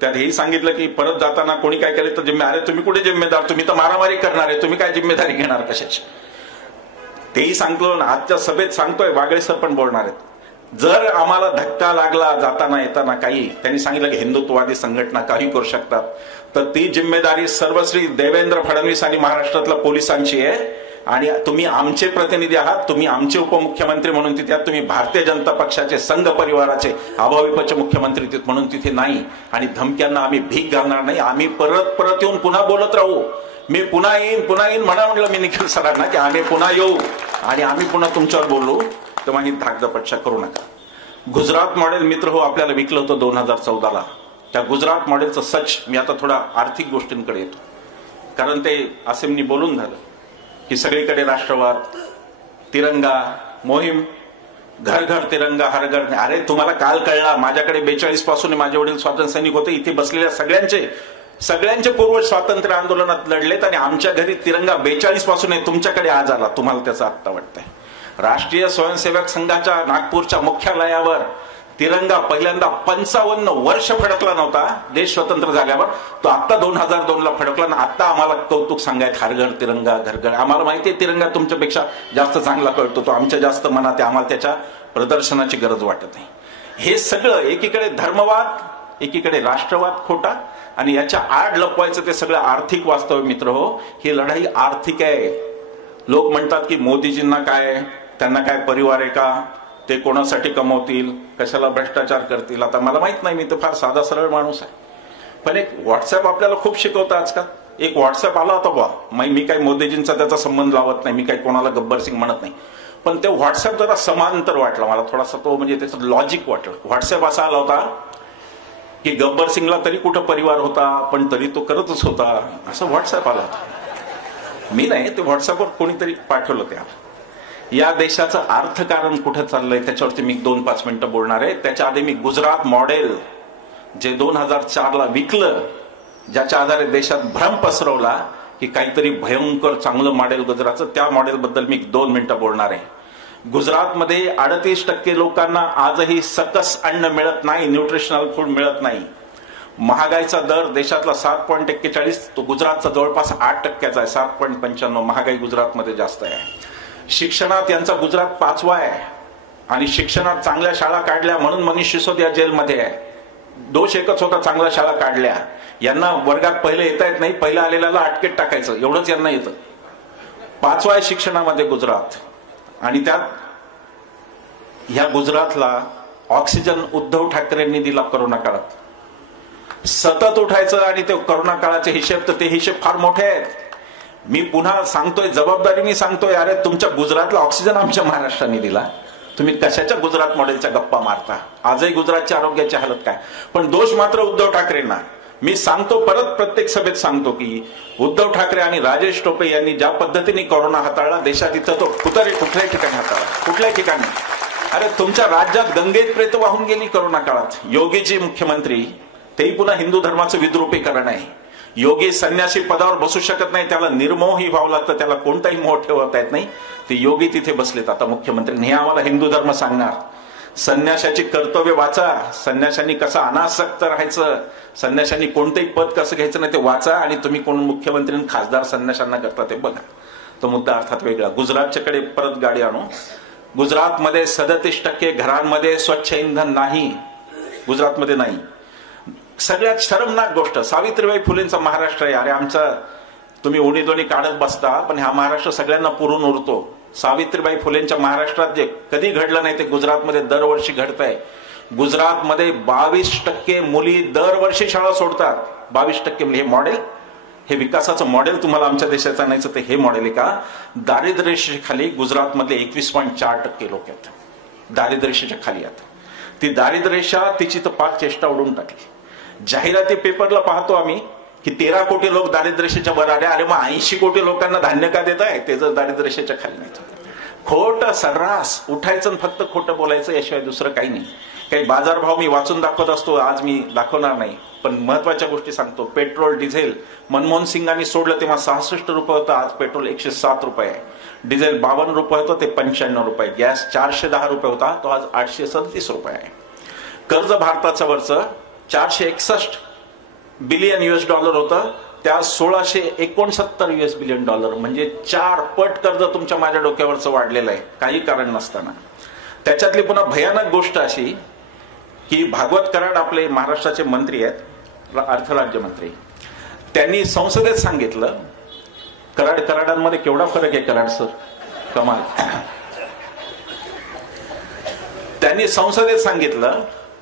त्यात हेही सांगितलं की परत जाताना कोणी काय केलं तर अरे तुम्ही कुठे जिम्मेदार, तुम्ही तर मारामारी करणार आहे, तुम्ही काय जिम्मेदारी घेणार कशाची. तेही सांगतो. आजच्या सभेत सांगतोय, बागळे सर पण बोलणार आहेत. जर आम्हाला धक्का लागला जाताना येताना काही, त्यांनी सांगितलं की हिंदुत्ववादी संघटना काही करू शकतात, तर ती जिम्मेदारी सर्वश्री देवेंद्र फडणवीस आणि महाराष्ट्रातल्या पोलिसांची आहे. आणि तुम्ही आमचे प्रतिनिधी आहात, तुम्ही आमचे उपमुख्यमंत्री म्हणून तिथे आहात, तुम्ही भारतीय जनता पक्षाचे संघ परिवाराचे अभाविपचे मुख्यमंत्री म्हणून तिथे नाही. आणि धमक्यांना आम्ही भीक घालणार नाही. आम्ही परत येऊन पुन्हा बोलत राहू. मी पुन्हा येईन म्हणा म्हटलं मी निखिल सरांना की आम्ही पुन्हा येऊ आणि आम्ही पुन्हा तुमच्यावर बोलू. तेव्हा ही धाकदपटशा करू नका. गुजरात मॉडेल मित्र हो आपल्याला विकलं होतं 2014ला. त्या गुजरात मॉडेलचं सच, मी आता थोडा आर्थिक गोष्टींकडे येतो, कारण ते असेंनी बोलून झालं की सगळीकडे राष्ट्रवाद, तिरंगा मोहीम, घर घर तिरंगा हर घर. अरे तुम्हाला काल कळला, माझ्याकडे 42 पासून माझे वडील स्वातंत्र्य सैनिक होते. इथे बसलेल्या सगळ्यांचे पूर्वज स्वातंत्र्य आंदोलनात लढलेत आणि आमच्या घरी तिरंगा 42 पासून आहे. तुमच्याकडे आज आला, तुम्हाला त्याचा आत्ता वाटतंय. राष्ट्रीय स्वयंसेवक संघाच्या नागपूरच्या मुख्यालयावर तिरंगा पहिल्यांदा 55 वर्ष फडकला नव्हता देश स्वतंत्र झाल्यावर. तो आता 2002ला फडकला ना. आता आम्हाला कौतुक सांगायचं, हर घर तिरंगा घर घर. आम्हाला माहिती आहे तिरंगा तुमच्यापेक्षा जास्त चांगला कळतो, तो आमच्या जास्त मनात आहे. आम्हाला त्याच्या प्रदर्शनाची गरज वाटत नाही. हे सगळं एकीकडे धर्मवाद, एकीकडे राष्ट्रवाद खोटा, आणि याच्या आड लपवायचं ते सगळं आर्थिक वास्तव. मित्र हो, ही लढाई आर्थिक आहे. लोक म्हणतात की मोदीजींना काय, त्यांना काय परिवार आहे का, ते कोणासाठी कमवतील, कशाला भ्रष्टाचार करतील. आता मला माहित नाही, मी तर फार साधा सरळ माणूस आहे. पण एक व्हॉट्सअप आपल्याला खूप शिकवतं आजकाल. एक व्हॉट्सअप आला होता बा, मी काही मोदीजींचा त्याचा संबंध लावत नाही, मी काही कोणाला गब्बर सिंग म्हणत नाही, पण ते व्हॉट्सअप जरा समांतर वाटला मला थोडासा. तो म्हणजे त्याचं लॉजिक वाटलं. व्हॉट्सअप असा आला होता की गब्बर सिंगला तरी कुठं परिवार होता, पण तरी तो करतच होता, असं व्हॉट्सअप आला होता. मी नाही, ते व्हॉट्सअपवर कोणीतरी पाठवलं त्या. या देशाचं अर्थकारण कुठे चाललंय त्याच्यावरती मी 2-5 मिनिटं बोलणार आहे. त्याच्या आधी मी गुजरात मॉडेल जे 2004ला विकलं, ज्याच्या आधारे देशात भ्रम पसरवला की काहीतरी भयंकर चांगलं मॉडेल गुजरातचं, त्या मॉडेल बद्दल मी 2 मिनिटं बोलणार आहे. गुजरातमध्ये 38% लोकांना आजही सकस अन्न मिळत नाही, न्यूट्रिशनल फूड मिळत नाही. महागाईचा दर देशातला 7.41, तो गुजरातचा जवळपास 8%चा आहे, 7.95. महागाई गुजरातमध्ये जास्त आहे. शिक्षणात यांचा गुजरात 5वा आहे आणि शिक्षणात चांगल्या शाळा काढल्या म्हणून मनीष सिसोदिया जेलमध्ये आहे. दोष एकच होता, चांगल्या शाळा काढल्या. यांना वर्गात पहिले येता येत नाही, पहिला आलेल्याला अटकेत टाकायचं, एवढंच यांना येतं. 5वा आहे शिक्षणामध्ये गुजरात. आणि त्यात ह्या गुजरातला ऑक्सिजन उद्धव ठाकरेंनी दिला कोरोना काळात. सतत उठायचं आणि ते कोरोना काळाचे हिशेब, तर ते हिशेब फार मोठे आहेत. मी पुन्हा सांगतोय, जबाबदारीने सांगतोय, अरे तुमच्या गुजरातला ऑक्सिजन आमच्या महाराष्ट्राने दिला. तुम्ही कशाच्या गुजरात मॉडेलच्या गप्पा मारता? आजही गुजरातच्या आरोग्याची हालत काय. पण दोष मात्र उद्धव ठाकरेंना. मी सांगतो, परत प्रत्येक सभेत सांगतो की उद्धव ठाकरे आणि राजेश टोपे यांनी ज्या पद्धतीने कोरोना हाताळला देशात, इथं तो कुठल्याही ठिकाणी हाताळला, कुठल्याही ठिकाणी. अरे तुमच्या राज्यात गंगेत प्रेत वाहून गेली कोरोना काळात. योगीजी मुख्यमंत्री, तेही पुन्हा हिंदू धर्माचं विद्रूपीकरण आहे. योगी संन्यासी पदावर बसू शकत नाही, त्याला निर्मोही व्हावं लागतं, त्याला कोणताही मोह ठेवता येत नाही. ते योगी तिथे बसलेत आता मुख्यमंत्री. हे आम्हाला हिंदू धर्म सांगणार. संन्याशाची कर्तव्य वाचा, संन्याशांनी कसं अनासक्त राहायचं, संन्याशांनी कोणतंही पद कसं घ्यायचं नाही ते वाचा, आणि तुम्ही कोण मुख्यमंत्री खासदार संन्याशांना करता ते बघा. तो मुद्दा अर्थात वेगळा. गुजरातच्याकडे परत गाडी आणू. गुजरातमध्ये 37% घरांमध्ये स्वच्छ इंधन नाही. गुजरातमध्ये नाही. सगळ्यात शरमनाक गोष्ट, सावित्रीबाई फुलेंचा महाराष्ट्र आहे. अरे आमचा तुम्ही उणीदोणी काढत बसता, पण हा महाराष्ट्र सगळ्यांना पुरून उरतो. सावित्रीबाई फुलेंच्या महाराष्ट्रात जे कधी घडलं नाही ते गुजरातमध्ये दरवर्षी घडत आहे. गुजरातमध्ये 22% मुली दरवर्षी शाळा सोडतात. 22% म्हणजे हे मॉडेल, हे विकासाचं मॉडेल तुम्हाला आमच्या देशाचं आणायचं ते हे मॉडेल आहे का? दारिद्र्यरेषेखाली गुजरातमधले 21.4% लोक आहेत दारिद्र्यरेषेच्या खाली. आता ती दारिद्र्यरेषा तिची तर पाक चेष्टा उडून टाकली. जाहिराती पेपरला पाहतो आम्ही की 13 कोटी लोक दारिद्र्यरेषेच्या वर आले. अरे मग 80 कोटी लोकांना धान्य का देत आहे? ते जर दारिद्र्यरेषेच्या खाली नाही. खोट सर्रास उठायचं, फक्त खोटं बोलायचं, याशिवाय दुसरं काही नाही. काही बाजारभाव मी वाचून दाखवत असतो, आज मी दाखवणार नाही, पण महत्वाच्या गोष्टी सांगतो. पेट्रोल डिझेल मनमोहन सिंगांनी सोडलं तेव्हा 66 रुपये होतं, आज पेट्रोल 107 रुपये आहे. डिझेल 52 रुपये होतं, ते 95 रुपये. गॅस 410 रुपये होता, तो आज 837 रुपये आहे. कर्ज भारताचं वरचं 461 बिलियन US$ होतं, त्या 1669 US बिलियन $, म्हणजे 4 पट कर्ज तुमच्या माझ्या डोक्यावरचं वाढलेलं आहे काही कारण नसताना. त्याच्यातली पुन्हा भयानक गोष्ट अशी की भागवत कराड आपले महाराष्ट्राचे मंत्री आहेत, अर्थराज्यमंत्री, त्यांनी संसदेत सांगितलं, कराडांमध्ये केवढा फरक आहे कराड सर, कमाल. त्यांनी संसदेत सांगितलं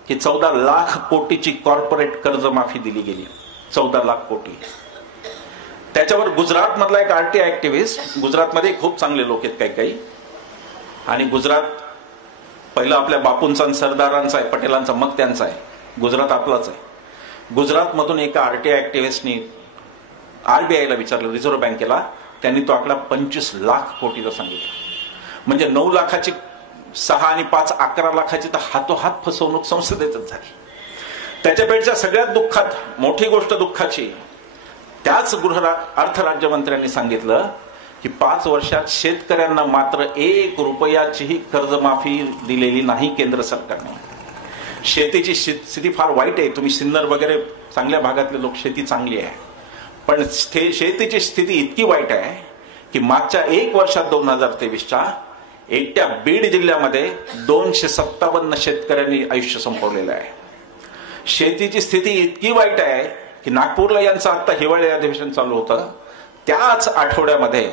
की 14 लाख कोटीची कॉर्पोरेट कर्जमाफी दिली गेली. 14 लाख कोटी. त्याच्यावर गुजरात मधला एक RTI ऍक्टिव्हिस्ट, गुजरातमध्ये खूप चांगले लोक आहेत काही काही, आणि गुजरात पहिलं आपल्या बापूंचा सरदारांचा आहे, पटेलांचा, मग त्यांचा आहे. गुजरात आपलाच आहे. गुजरातमधून एका RTI ऍक्टिव्हिस्टनी RBIला विचारलं, रिझर्व्ह बँकेला, त्यांनी तो आकडा 25 लाख कोटीचा सांगितला. म्हणजे 9 लाखाची 6 आणि 5 11 लाखाची तर हातोहात फसवणूक संसदेतच झाली. त्याच्यापेक्षा सगळ्यात दुःखात मोठी गोष्ट दुःखाची, त्याच अर्थ राज्यमंत्र्यांनी सांगितलं की 5 वर्षात शेतकऱ्यांना मात्र 1 रुपयाचीही कर्जमाफी दिलेली नाही केंद्र सरकारने. शेतीची स्थिती फार वाईट आहे. तुम्ही सिन्नर वगैरे चांगल्या भागातले लोक, शेती चांगली आहे, पण शेतीची स्थिती इतकी वाईट आहे की मागच्या 1 वर्षात 2023च्या एकट्या बीड जिल्ह्यामध्ये 257 शेतकऱ्यांनी आयुष्य संपवलेलं आहे. शेतीची स्थिती इतकी वाईट आहे की नागपूरला यांचं आता हिवाळी अधिवेशन चालू होतं, त्याच आठवड्यामध्ये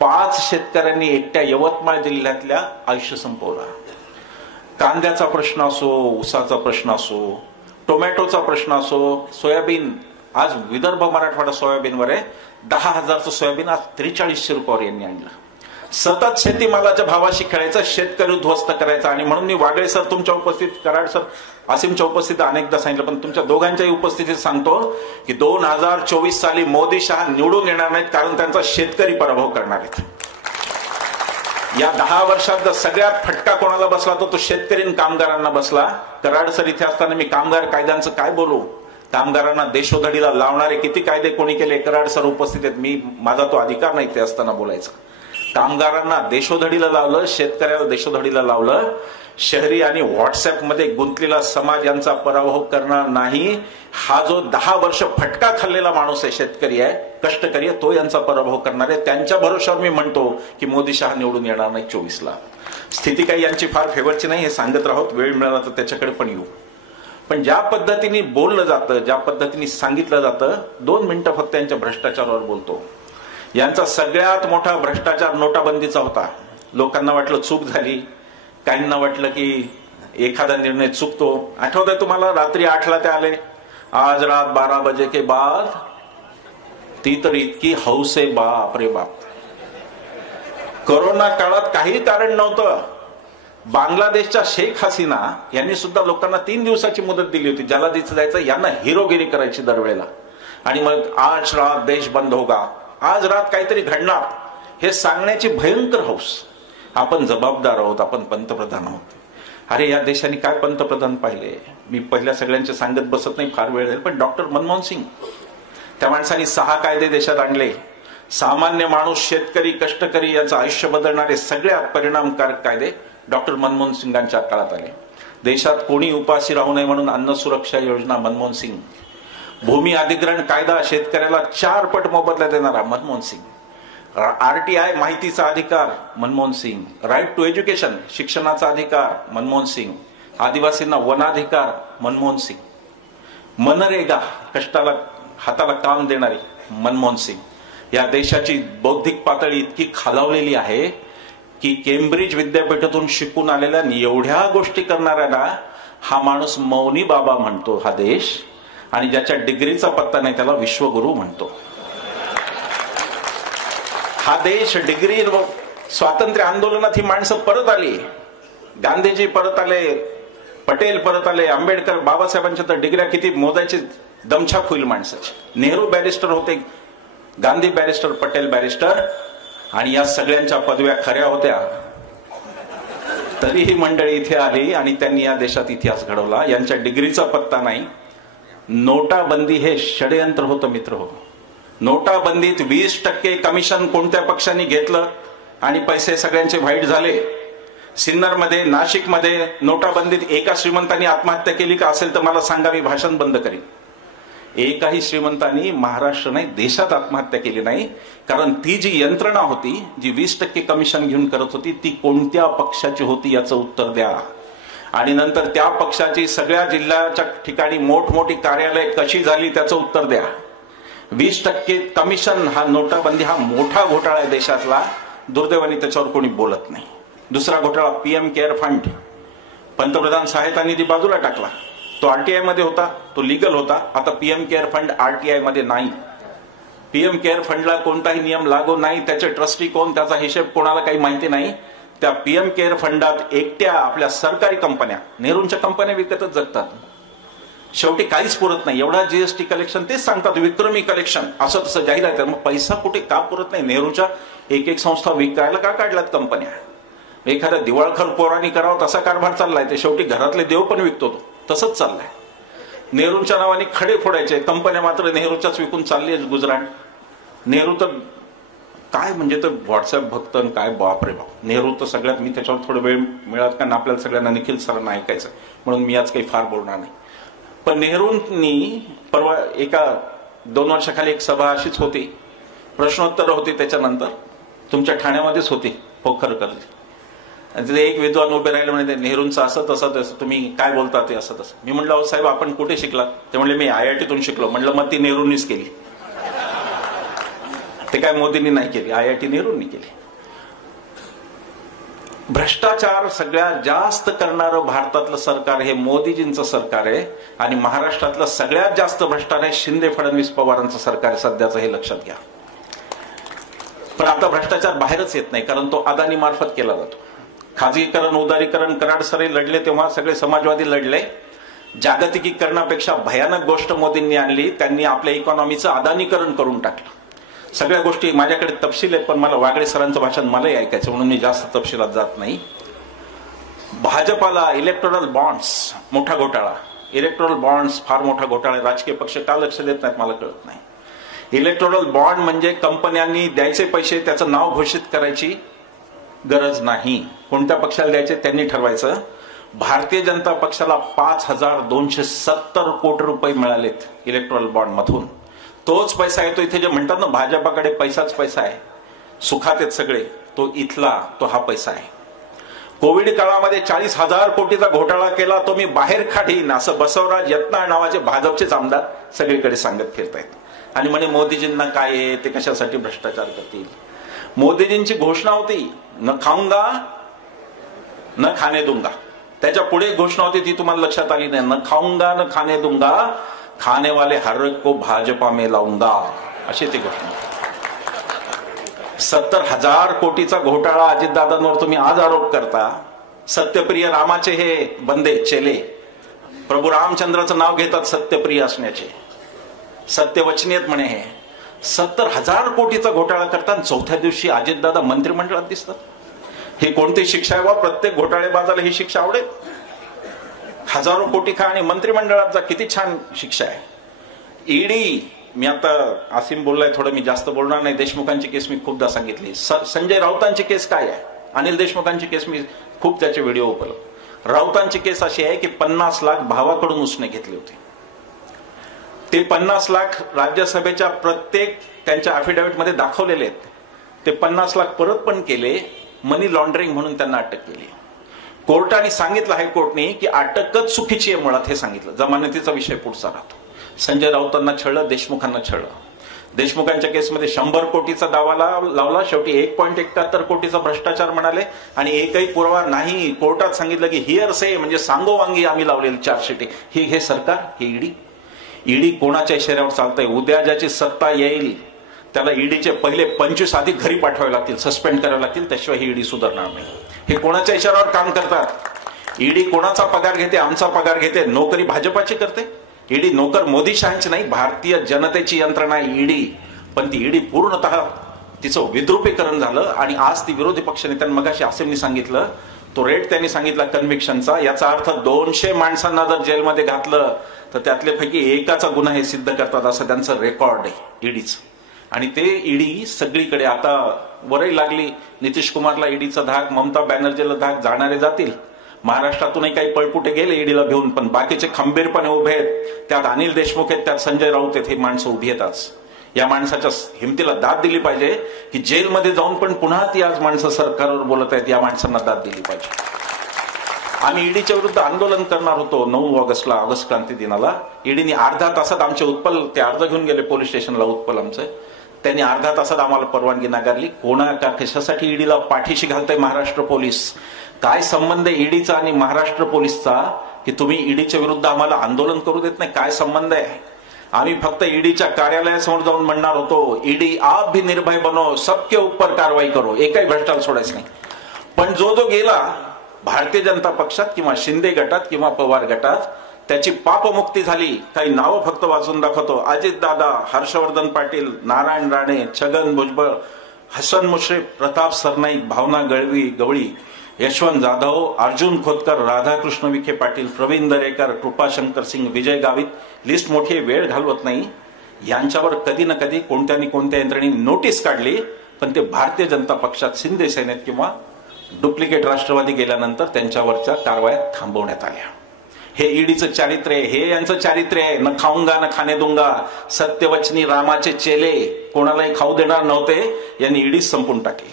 5 शेतकऱ्यांनी एकट्या यवतमाळ जिल्ह्यातल्या आयुष्य संपवलं. कांद्याचा प्रश्न असो, ऊसाचा प्रश्न असो, टोमॅटोचा प्रश्न असो, सोयाबीन, आज विदर्भ मराठवाडा सोयाबीनवर आहे. 10,000चं सोयाबीन आज 4300 रुपयावर यांनी आणलं. सतत शेतीमालाच्या भावाशी खेळायचं, शेतकरी उद्ध्वस्त करायचा. आणि म्हणून मी वागळे सर तुमच्या उपस्थित, कराड सर, असीमच्या उपस्थित अनेकदा सांगितलं, पण तुमच्या दोघांच्याही उपस्थितीत सांगतो की 2024 साली मोदी शहा निवडून येणार नाहीत, कारण त्यांचा शेतकरी पराभव करणार आहेत. या 10 वर्षात जर सगळ्यात फटका कोणाला बसला तो शेतकरी आणि कामगारांना बसला. कराड सर इथे असताना मी कामगार कायद्यांचं काय बोलू, कामगारांना देशोधडीला लावणारे किती कायदे कोणी केले, कराड सर उपस्थित आहेत, मी, माझा तो अधिकार नाही ते असताना बोलायचा. कामगारांना देशोधडीला लावलं, शेतकऱ्याला देशोधडीला लावलं. शहरी आणि व्हॉट्सअपमध्ये गुंतलेला समाज यांचा पराभव करणार नाही. हा जो 10 वर्ष फटका खाल्लेला माणूस आहे, शेतकरी आहे, कष्टकरी आहे, तो यांचा पराभव करणार आहे. त्यांच्या भरोशावर मी म्हणतो की मोदी शहा निवडून येणार नाही 24ला. स्थिती काही यांची फार फेवरची नाही, हे सांगत राहोत, वेळ मिळाला तर त्याच्याकडे पण येऊ. पण ज्या पद्धतीने बोललं जातं, ज्या पद्धतीने सांगितलं जातं, 2 मिनिटं फक्त यांच्या भ्रष्टाचारावर बोलतो. यांचा सगळ्यात मोठा भ्रष्टाचार नोटाबंदीचा होता. लोकांना वाटलं चूक झाली, काहींना वाटलं की एखादा निर्णय चुकतो. आठवतंय तुम्हाला, रात्री 8ला ते आले, आज रात 12 बजे के बाद ती तर इतकी हौस आहे, बाप रे बाप. कोरोना काळात काही कारण नव्हतं. बांगलादेशच्या शेख हसीना यांनी सुद्धा लोकांना 3 दिवसाची मुदत दिली होती. ज्याला दिसं जायचं यांना हिरोगिरी करायची दरवेळेला. आणि मग आज रात देश बंद होगा, आज रात काहीतरी घडणार, हे सांगण्याची भयंकर हौस. आपण जबाबदार आहोत, आपण पंतप्रधान आहोत. अरे या देशाने काय पंतप्रधान पाहिले. मी पहिल्या सगळ्यांचे सांगत बसत नाही, फार वेळ जाईल. पण डॉक्टर मनमोहन सिंग, त्या माणसाने 6 कायदे देशात आणले. सामान्य माणूस, शेतकरी, कष्टकरी यांचं आयुष्य बदलणारे सगळ्यात परिणामकारक कायदे डॉक्टर मनमोहन सिंगांच्या काळात आले. देशात कोणी उपाशी राहू नये म्हणून अन्न सुरक्षा योजना मनमोहन सिंग. भूमी अधिग्रहण कायदा शेतकऱ्याला 4 पट मोबदला देणारा मनमोहन सिंग. RTI माहितीचा अधिकार Manmohan Singh. Right to education शिक्षणाचा अधिकार मनमोहन सिंग. आदिवासींना वनाधिकार मनमोहन सिंग. मनरेगा कष्टाला हाताला काम देणारी मनमोहन सिंग. या देशाची बौद्धिक पातळी इतकी खालावलेली आहे की केम्ब्रिज विद्यापीठातून शिकून आलेल्या एवढ्या गोष्टी करणाऱ्याला हा माणूस मौनी बाबा म्हणतो हा देश. आणि ज्याच्या डिग्रीचा पत्ता नाही त्याला विश्वगुरु म्हणतो. हा देश डिग्री स्वातंत्र्य आंदोलनात ही माणसं परत आली. गांधीजी परत आले, पटेल परत आले, आंबेडकर, बाबासाहेबांच्या तर डिग्र्या किती मोजायची दमछाक होईल माणसाची. नेहरू बॅरिस्टर होते, गांधी बॅरिस्टर, पटेल बॅरिस्टर, आणि या सगळ्यांच्या पदव्या खऱ्या होत्या. तरीही मंडळी इथे आली आणि त्यांनी या देशात इतिहास घडवला. यांच्या डिग्रीचा पत्ता नाही. नोटाबंदी हे षडयंत्र होतं मित्र हो. नोटाबंदीत 20% कमिशन कोणत्या पक्षाने घेतलं आणि पैसे सगळ्यांचे व्हाईट झाले. सिन्नरमध्ये, नाशिकमध्ये नोटाबंदीत एका श्रीमंतांनी आत्महत्या केली का असेल तर मला सांगा, मी भाषण बंद करीन. एकाही श्रीमंतांनी महाराष्ट्र नाही देशात आत्महत्या केली नाही. कारण ती जी यंत्रणा होती जी 20% कमिशन घेऊन करत होती ती कोणत्या पक्षाची होती याचं उत्तर द्या. आणि नंतर त्या पक्षाची सगळ्या जिल्ह्याच्या ठिकाणी मोठमोठी कार्यालय कशी झाली त्याचं उत्तर द्या. 20% कमिशन हा नोटाबंदी हा मोठा घोटाळा आहे देशातला. दुर्दैवाने त्याच्यावर कोणी बोलत नाही. दुसरा घोटाळा PM केअर फंड. पंतप्रधान सहायता निधी बाजूला टाकला. तो RTI मध्ये होता, तो लीगल होता. आता PM केअर फंड RTI मध्ये नाही. PM केअर फंडला कोणताही नियम लागू नाही. त्याचे ट्रस्टी कोण, त्याचा हिशेब कोणाला काही माहिती नाही. त्या PM केअर फंडात एकट्या आपल्या सरकारी कंपन्या, नेहरूंच्या कंपन्या विकतच जगतात. शेवटी काहीच पुरत नाही. एवढा GST कलेक्शन, तेच सांगतात विक्रमी कलेक्शन, असं तसं जाहिरात. मग पैसा कुठे का पुरत नाही. नेहरूच्या एक संस्था विकायला का काढल्यात कंपन्या. एखाद्या दिवाळखोर पोरांनी करावं तसा कारभार चाललाय. ते शेवटी घरातले देव पण विकतो तो, तसंच चाललंय. नेहरूंच्या नावाने खडे फोडायचे, कंपन्या मात्र नेहरूच्याच विकून चालली आहे गुजरात. नेहरू तर काय म्हणजे तर व्हॉट्सअप भक्त काय, बाप रे बाप. नेहरू तर सगळ्यात, मी त्याच्यावर थोडा वेळ मिळाला कारण आपल्याला सगळ्यांना निखिल सरांना ऐकायचं म्हणून मी आज काही फार बोलणार नाही. पण नेहरूंनी परवा 1-2 वर्षाखाली एक सभा अशीच होती, प्रश्नोत्तर होती. त्याच्यानंतर तुमच्या ठाण्यामध्येच होती, पोखरकरची. एक विद्वान उभे राहिले म्हणजे नेहरूंचं असं तसं तुम्ही काय बोलता ते असं तसं. मी म्हणलं अहो साहेब आपण कुठे शिकलात. ते म्हणले मी IITतून शिकलो. म्हणलं मग ती नेहरूंनीच केली, ते काय मोदींनी नाही केली, IIT नेहरूंनी केली. भ्रष्टाचार सगळ्यात जास्त करणारं भारतातलं सरकार हे मोदीजींचं सरकार आहे. आणि महाराष्ट्रातलं सगळ्यात जास्त भ्रष्टाचार आहे शिंदे फडणवीस पवारांचं सरकार आहे सध्याचं, हे लक्षात घ्या. पण आता भ्रष्टाचार बाहेरच येत नाही कारण तो अदानी मार्फत केला जातो. खाजगीकरण, उदारीकरण, कराडसरे लढले तेव्हा सगळे समाजवादी लढले. जागतिकीकरणापेक्षा भयानक गोष्ट मोदींनी आणली. त्यांनी आपल्या इकॉनॉमीचं अदानीकरण करून टाकलं. सगळ्या गोष्टी माझ्याकडे तपशील आहेत पण मला वागळे सरांचं भाषण मलाही ऐकायचं म्हणून मी जास्त तपशिलात जात नाही. भाजपाला इलेक्टोरल बॉन्ड्स मोठा घोटाळा. इलेक्टोरल बॉन्ड्स फार मोठा घोटाळा. राजकीय पक्ष का लक्ष देत नाहीत मला कळत नाही. इलेक्टोरल बॉन्ड म्हणजे कंपन्यांनी द्यायचे पैसे त्याचं नाव घोषित करायची गरज नाही. कोणत्या पक्षाला द्यायचे त्यांनी ठरवायचं. भारतीय जनता पक्षाला 5270 कोटी रुपये मिळालेत इलेक्टोरल बॉन्ड मधून. तोच पैसा येतो इथे जे म्हणतात ना भाजपाकडे पैसाच पैसा आहे, सुखात आहेत सगळे, तो इथला तो हा पैसा आहे. कोविड काळामध्ये 40,000 कोटीचा घोटाळा केला तो मी बाहेर काढीन असं बसवराज यत्नाळ नावाचे भाजपचेच आमदार सगळीकडे सांगत फिरतायत. आणि म्हणे मोदीजींना काय आहे, ते कशासाठी भ्रष्टाचार करतील. मोदीजींची घोषणा होती न खाऊंगा न खाने दूंगा. त्याच्या पुढे घोषणा होती ती तुम्हाला लक्षात आली नाही. न खाऊंगा न खाने दूंगा. खाने वाले हर एक को भाजपा में लाऊंगा, अशी ती घोषणा. 70,000 कोटीचा घोटाळा अजितदादांवर तुम्ही आज आरोप करता. सत्यप्रिय रामाचे हे बंदे चेले प्रभू रामचंद्राचं नाव घेतात सत्यप्रिय असण्याचे, सत्यवचनी आहेत म्हणे. हे 70,000 कोटीचा घोटाळा करतात, चौथ्या दिवशी अजितदादा मंत्रिमंडळात दिसतात. हे कोणती शिक्षा आहे बा? प्रत्येक घोटाळेबाजाला ही शिक्षा आवडेल? हजारो कोटी खा आणि मंत्रिमंडळात जा, किती छान शिक्षा आहे. ईडी, मी आता आसिम बोललाय, थोडं मी जास्त बोलणार नाही. देशमुखांची केस मी खूपदा सांगितली. संजय राऊतांची केस काय आहे? अनिल देशमुखांची केस मी खूप त्याचे व्हिडिओ उपलब्ध. राऊतांची केस अशी आहे की 50 लाख भावाकडून उसने घेतले होते. ते 50 लाख राज्यसभेच्या प्रत्येक त्यांच्या अफिडेव्हिट मध्ये दाखवलेले आहेत. ते 50 लाख परत पण केले, मनी लॉन्ड्रिंग म्हणून त्यांना अटक केली. कोर्टाने सांगितलं, हायकोर्टने, की अटकच चुकीची आहे मुळात. हे सांगितलं. जमानतीचा विषय पुढचा राहतो. संजय राऊतांना छळलं, देशमुखांना छळलं. देशमुखांच्या केसमध्ये 100 कोटीचा दावा लावला, शेवटी 1.71 कोटीचा भ्रष्टाचार म्हणाले आणि एकही पुरावा नाही. कोर्टात सांगितलं की हिअरसे म्हणजे सांगोवांगी आम्ही लावलेली चार्जशीट. हे सरकार, हे ईडी कोणाच्या इशाऱ्यावर चालतंय? उद्या ज्याची सत्ता येईल त्याला ईडीचे पहिले 25 अधिक घरी पाठवावे लागतील, सस्पेंड करावे लागतील, त्याशिवाय ही ईडी सुधारणार नाही. हे कोणाच्या इशाऱ्यावर काम करतात? ईडी कोणाचा पगार घेते? आमचा पगार घेते. नोकरी भाजपाची करते. ईडी नोकर मोदी शहांची नाही, भारतीय जनतेची यंत्रणा आहे ईडी. पण ती ईडी पूर्णतः तिचं विद्रुपीकरण झालं आणि आज ती विरोधी पक्षनेत्यांनी, मगाशी आसिमनी सांगितलं, तो रेट त्यांनी सांगितला कन्व्हिक्शनचा. याचा अर्थ 200 माणसांना जर जेलमध्ये घातलं तर त्यातले पैकी एकाचा गुन्हा हे सिद्ध करतात, असं त्यांचं रेकॉर्ड आहे ईडीचं. आणि ते ईडी सगळीकडे आता वरही लागली. नितीश कुमारला ईडीचा धाक, ममता बॅनर्जीला धाक. जाणारे जातील. महाराष्ट्रातूनही काही पळपुटे गेले ईडीला घेऊन, पण बाकीचे खंबीरपणे उभे आहेत. त्यात अनिल देशमुख आहेत, त्यात संजय राऊत आहेत. हे माणसं उभी येतात. या माणसाच्या हिमतीला दाद दिली पाहिजे की जेलमध्ये जाऊन पण पुन्हा ती आज माणसं सरकारवर बोलत आहेत. या माणसांना दाद दिली पाहिजे. आम्ही ईडीच्या विरुद्ध आंदोलन करणार होतो 9 ऑगस्टला, ऑगस्ट क्रांती दिनाला. ईडीने अर्ध्या तासात आमचे उत्पल, ते अर्ज घेऊन गेले पोलीस स्टेशनला, उत्पल आमचं. त्यांनी अर्ध्या तासात आम्हाला परवानगी नाकारली. कशासाठी ईडीला पाठीशी घालताय महाराष्ट्र पोलीस? काय संबंध आहे ईडीचा आणि महाराष्ट्र पोलीसचा की तुम्ही ईडीच्या विरुद्ध आम्हाला आंदोलन करू देत नाही? काय संबंध आहे? आम्ही फक्त ईडीच्या कार्यालयासमोर जाऊन म्हणणार होतो, ईडी आप भी निर्भय बनो, सबके ऊपर कारवाई करो. एकही भ्रष्टाचार सोडायचं नाही. पण जो गेला भारतीय जनता पक्षात किंवा शिंदे गटात किंवा पवार गटात, त्याची पापमुक्ती झाली. काही नावं फक्त वाचून दाखवतो. अजितदादा, हर्षवर्धन पाटील, नारायण राणे, छगन भुजबळ, हसन मुश्रीफ, प्रताप सरनाईक, भावना गवळी, यशवंत जाधव, अर्जुन खोतकर, राधाकृष्ण विखे पाटील, प्रवीण दरेकर, कृपाशंकर सिंग, विजय गावित. लिस्ट मोठी, वेळ घालवत नाही. यांच्यावर कधी ना कधी कोणत्या यंत्रणेने नोटीस काढली, पण ते भारतीय जनता पक्षात, शिंदे सेनेत किंवा डुप्लिकेट राष्ट्रवादी गेल्यानंतर त्यांच्यावरच्या कारवाया थांबवण्यात आल्या. हे ईडीचं चारित्र्य आहे. हे यांचं चारित्र्य आहे. न खाऊंगा न खाणे दूंगा, सत्यवचनी रामाचे चेले, कोणालाही खाऊ देणार नव्हते. यांनी ईडीच संपून टाकली.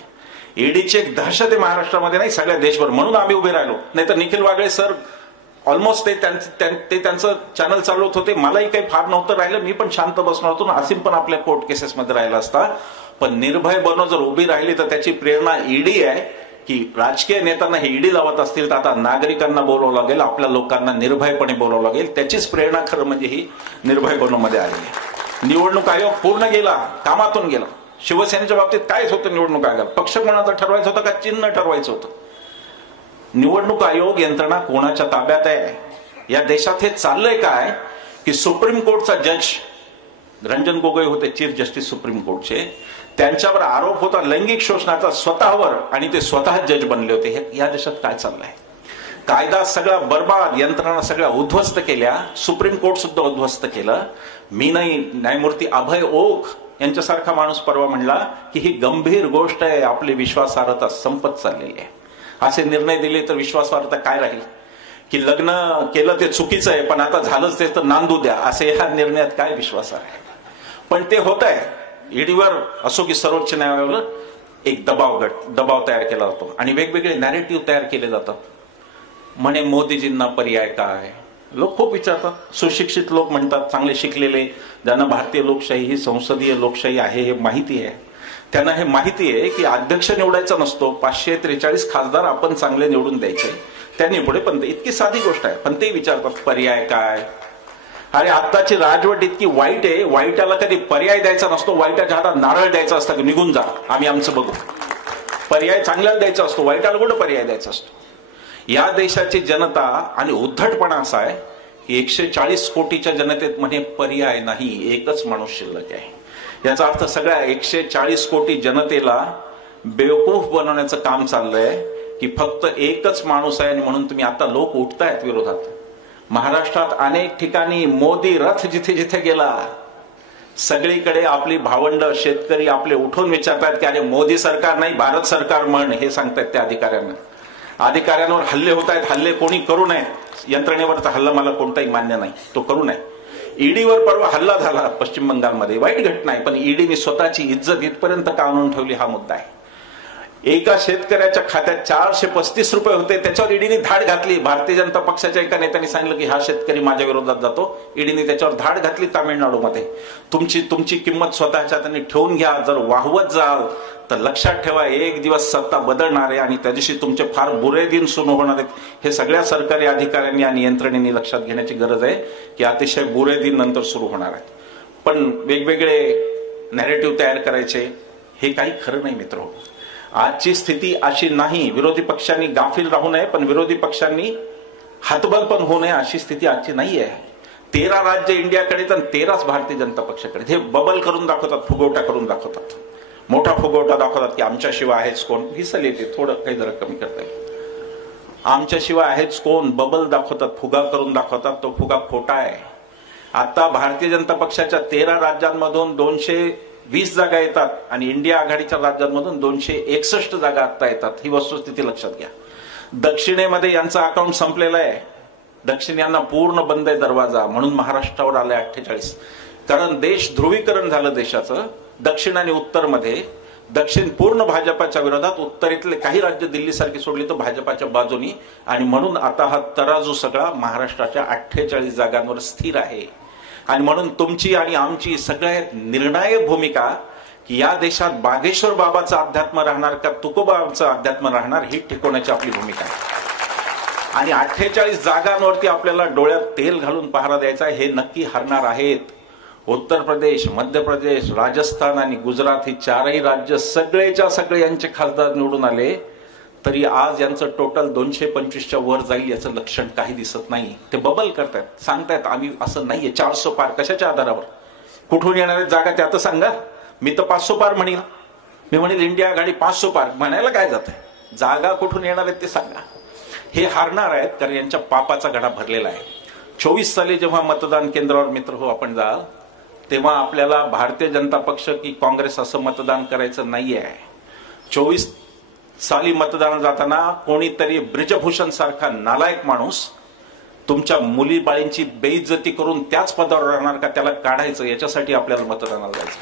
ईडीची एक दहशत आहे महाराष्ट्रामध्ये, नाही सगळ्या देशभर. म्हणून आम्ही उभे राहिलो. नाहीतर निखिल वागळे सर ऑलमोस्ट ते त्यांचं चॅनल चालवत होते. मलाही काही फार नव्हतं राहिलं. मी पण शांत बसणार होतो. आसिम पण आपल्या कोर्ट केसेसमध्ये राहिला असता. पण निर्भय बनो जर उभी राहिली तर त्याची प्रेरणा ईडी आहे. की राजकीय नेत्यांना हे ईडी लावत असतील तर आता नागरिकांना बोलावं लागेल, आपल्या लोकांना निर्भयपणे बोलावं लागेल. त्याचीच प्रेरणा खरं म्हणजे ही निर्भय बनोमध्ये आलेली आहे. निवडणूक आयोग पूर्ण गेला, कामातून गेला. शिवसेनेच्या बाबतीत कायच होतं निवडणूक आयोगात? पक्ष कोणाचा ठरवायचं होतं का चिन्ह ठरवायचं होतं? निवडणूक आयोग यंत्रणा कोणाच्या ताब्यात आहे? या देशात हे चाललंय काय की सुप्रीम कोर्टचा जज रंजन गोगोई होते, चीफ जस्टिस सुप्रीम कोर्टचे. त्यांच्यावर आरोप होता लैंगिक शोषणाचा स्वतःवर, आणि ते स्वतः जज बनले होते. हे या देशात काय चाललंय? कायदा सगळा बर्बाद, यंत्रणा सगळ्या उद्ध्वस्त केल्या. सुप्रीम कोर्ट सुद्धा उद्ध्वस्त केलं. मी नाही, न्यायमूर्ती अभय ओक यांच्यासारखा माणूस परवा म्हणला की ही गंभीर गोष्ट आहे, आपली विश्वासार्हता संपत चाललेली आहे. असे निर्णय दिले तर विश्वासार्हता काय राहील? की लग्न केलं ते चुकीचं आहे, पण आता झालंच ते तर नांदू द्या, असे ह्या निर्णयात काय विश्वास आहे? पण ते होत आहे. ईडीवर असो की सर्वोच्च न्यायालयावर एक दबाव तयार केला जातो आणि वेगवेगळे नॅरेटिव्ह तयार केले जातात. म्हणे मोदीजींना पर्याय काय? लोक खूप विचारतात. सुशिक्षित लोक म्हणतात, चांगले शिकलेले, ज्यांना भारतीय लोकशाही ही संसदीय लोकशाही आहे हे माहिती आहे. त्यांना हे माहिती आहे की अध्यक्ष निवडायचा नसतो, 543 खासदार आपण चांगले निवडून द्यायचे. त्यांनी पुढे पण इतकी साधी गोष्ट आहे, पण ते विचारतात पर्याय काय? अरे आत्ताची राजवट इतकी वाईट आहे, वाईटाला कधी पर्याय द्यायचा नसतो, वाईटाच्या हातात नारळ द्यायचा असतं की निघून जा, आम्ही आमचं बघू. पर्याय चांगल्याला द्यायचा असतो, वाईटाला कुठं पर्याय द्यायचा असतो. या देशाची जनता आणि उद्धटपणा असा आहे की 140 कोटीच्या जनतेत म्हणे पर्याय नाही, एकच माणूस शिल्लक आहे. याचा अर्थ सगळ्या 140 कोटी जनतेला बेवकूफ बनवण्याचं काम चाललंय की फक्त एकच माणूस आहे आणि म्हणून तुम्ही आता लोक उठतायत विरोधात. महाराष्ट्रात अनेक ठिकाणी मोदी रथ जिथे जिथे गेला सगळीकडे आपली भावंड शेतकरी आपले उठून विचारतात की अरे मोदी सरकार नाही भारत सरकार म्हण, हे सांगतायत त्या अधिकाऱ्यांना. अधिकाऱ्यांवर हल्ले होत आहेत, हल्ले कोणी करू नये, यंत्रणेवरचा हल्ला मला कोणताही मान्य नाही, तो करू नये. ईडीवर परवा हल्ला झाला पश्चिम बंगालमध्ये, वाईट घटना आहे, पण ईडीने स्वतःची इज्जत इथपर्यंत का आणून ठेवली हा मुद्दा आहे. एका शेतकऱ्याच्या खात्यात 435 रुपये होते, त्याच्यावर ईडीने धाड घातली. भारतीय जनता पक्षाच्या एका नेत्याने सांगितलं की हा शेतकरी माझ्या विरोधात जातो, ईडीने त्याच्यावर धाड घातली तामिळनाडूमध्ये. तुमची किंमत स्वतःच्या हाताने ठेवून घ्या, जर वाहवत जाल तर लक्षात ठेवा एक दिवस सत्ता बदलणार आहे आणि त्या दिवशी तुमचे फार बुरे दिन सुरू होणार आहेत. हे सगळ्या सरकारी अधिकाऱ्यांनी आणि यंत्रणेने लक्षात घेण्याची गरज आहे की अतिशय बुरे दिन नंतर सुरू होणार आहेत. पण वेगवेगळे नॅरेटिव्ह तयार करायचे हे काही खरं नाही मित्र. आजची स्थिती अशी नाही. विरोधी पक्षांनी गाफील राहू नये, पण विरोधी पक्षांनी हातबल पण होऊ नये अशी स्थिती आजची नाही आहे. 13 राज्य इंडियाकडे तर 13च भारतीय जनता पक्षाकडे. हे बबल करून दाखवतात, फुगवटा करून दाखवतात, मोठा फुगवटा दाखवतात की आमच्याशिवाय आहेच कोण. हिसल येते, थोडं काही जरा कमी करता येईल. आमच्याशिवाय आहेच कोण बबल दाखवतात, फुगा करून दाखवतात, तो फुगा खोटा आहे. आता भारतीय जनता पक्षाच्या 13 राज्यांमधून 220 जागा येतात आणि इंडिया आघाडीच्या राज्यांमधून 261 जागा आता येतात. ही वस्तुस्थिती लक्षात घ्या. दक्षिणेमध्ये यांचा अकाउंट संपलेला आहे. दक्षिण यांना पूर्ण बंद आहे दरवाजा, म्हणून महाराष्ट्रावर आले 48. कारण देश ध्रुवीकरण झालं देशाचं. दक्षिण आणि उत्तरमध्ये दक्षिण पूर्ण भाजपाच्या विरोधात, उत्तरेतले काही राज्य दिल्लीसारखी सोडली तर भाजपाच्या बाजूनी, आणि म्हणून आता हा तराजू सगळा महाराष्ट्राच्या 48 जागांवर स्थिर आहे. आणि म्हणून तुमची आणि आमची सगळ्यात निर्णायक भूमिका की या देशात बागेश्वर बाबाचं अध्यात्म राहणार का तुकोबाचं अध्यात्म राहणार ही टिकवण्याची आपली भूमिका आहे. आणि 48 जागांवरती आपल्याला डोळ्यात तेल घालून पहारा द्यायचा. हे नक्की हरणार आहेत. उत्तर प्रदेश, मध्य प्रदेश, राजस्थान आणि गुजरात ही 4ही राज्य सगळेच्या सगळे यांचे खासदार निवडून आले, तरी आज यांचं टोटल 225च्या वर जाईल याचं लक्षण काही दिसत नाही. ते बबल करतायत, सांगतायत आम्ही असं नाहीये. 400 पार कशाच्या आधारावर? कुठून येणार जागा ते आता सांगा. मी तर 500 पार म्हणेल. मी म्हणेल इंडिया आघाडी 500 पार, म्हणायला काय जात आहे? जागा कुठून येणार आहेत ते सांगा. हे हारणार आहेत कारण यांच्या पापाचा घडा भरलेला आहे. 24 साली जेव्हा मतदान केंद्रावर मित्र हो आपण जाल तेव्हा आपल्याला भारतीय जनता पक्ष की काँग्रेस असं मतदान करायचं नाहीये. 24 साली मतदान जाताना कोणीतरी ब्रिजभूषण सारखा नालायक माणूस तुमच्या मुलीबाळींची बेइज्जती करून त्याच पदावर राहणार का, त्याला काढायचं. याच्यासाठी आपल्याला मतदानाला जायचं.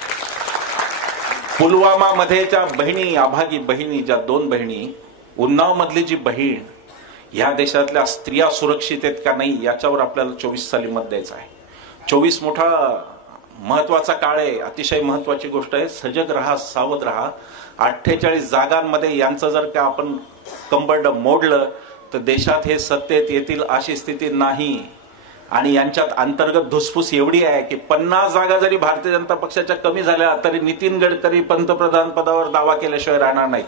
पुलवामा मध्ये ज्या बहिणी, अभागी बहिणी, ज्या 2 बहिणी, उन्नाव मधली जी बहीण, या देशातल्या स्त्रिया सुरक्षित आहेत का नाही याच्यावर आपल्याला 24 साली मत द्यायचं आहे. 24 मोठा महत्वाचा काळ आहे. अतिशय महत्वाची गोष्ट आहे. सजग राहा, सावध राहा. 48 जागांमध्ये यांचं जर का आपण कंबरड मोडलं तर देशात हे सत्तेत येतील अशी स्थिती नाही. आणि यांच्यात अंतर्गत धुसफूस एवढी आहे की 50 जागा जरी भारतीय जनता पक्षाच्या कमी झाल्या तरी नितीन गडकरी पंतप्रधान पदावर दावा केल्याशिवाय राहणार नाही.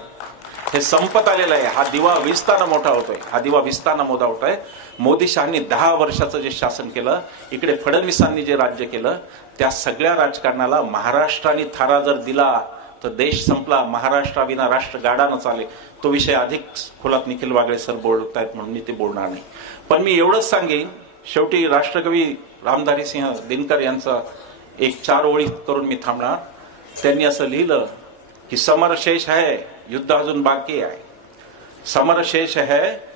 हे संपत आलेलं आहे. हा दिवा विस्ताना मोठा होतोय. हा दिवा विस्ताना मोठा होतोय. मोदी शहांनी 10 वर्षाचं जे शासन केलं, इकडे फडणवीसांनी जे राज्य केलं, त्या सगळ्या राजकारणाला महाराष्ट्राने थारा जर दिला तर देश संपला. महाराष्ट्राविना राष्ट्र गाडा न चाले. तो विषय अधिक खोलात निखिल वागळे सर बोलतायत म्हणून मी ते बोलणार नाही. पण मी एवढंच सांगेन, शेवटी राष्ट्रकवी रामधारी सिंह दिनकर यांचा एक 4 ओळी करून मी थांबणार. त्यांनी असं लिहिलं की समर शेष है, युद्ध अजून बाकी आहे. समर शेष है,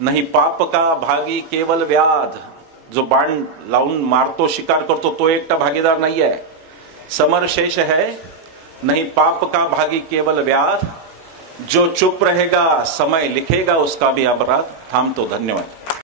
नहीं पाप का भागी केवल व्याध. जो बाण लावून मारतो, शिकार करतो, तो एकटा भागीदार नाही आहे. समर शेष है, नहीं पाप का भागी केवल व्याध. जो चुप रहेगा समय लिखेगा उसका भी अपराध. थांबतो. धन्यवाद.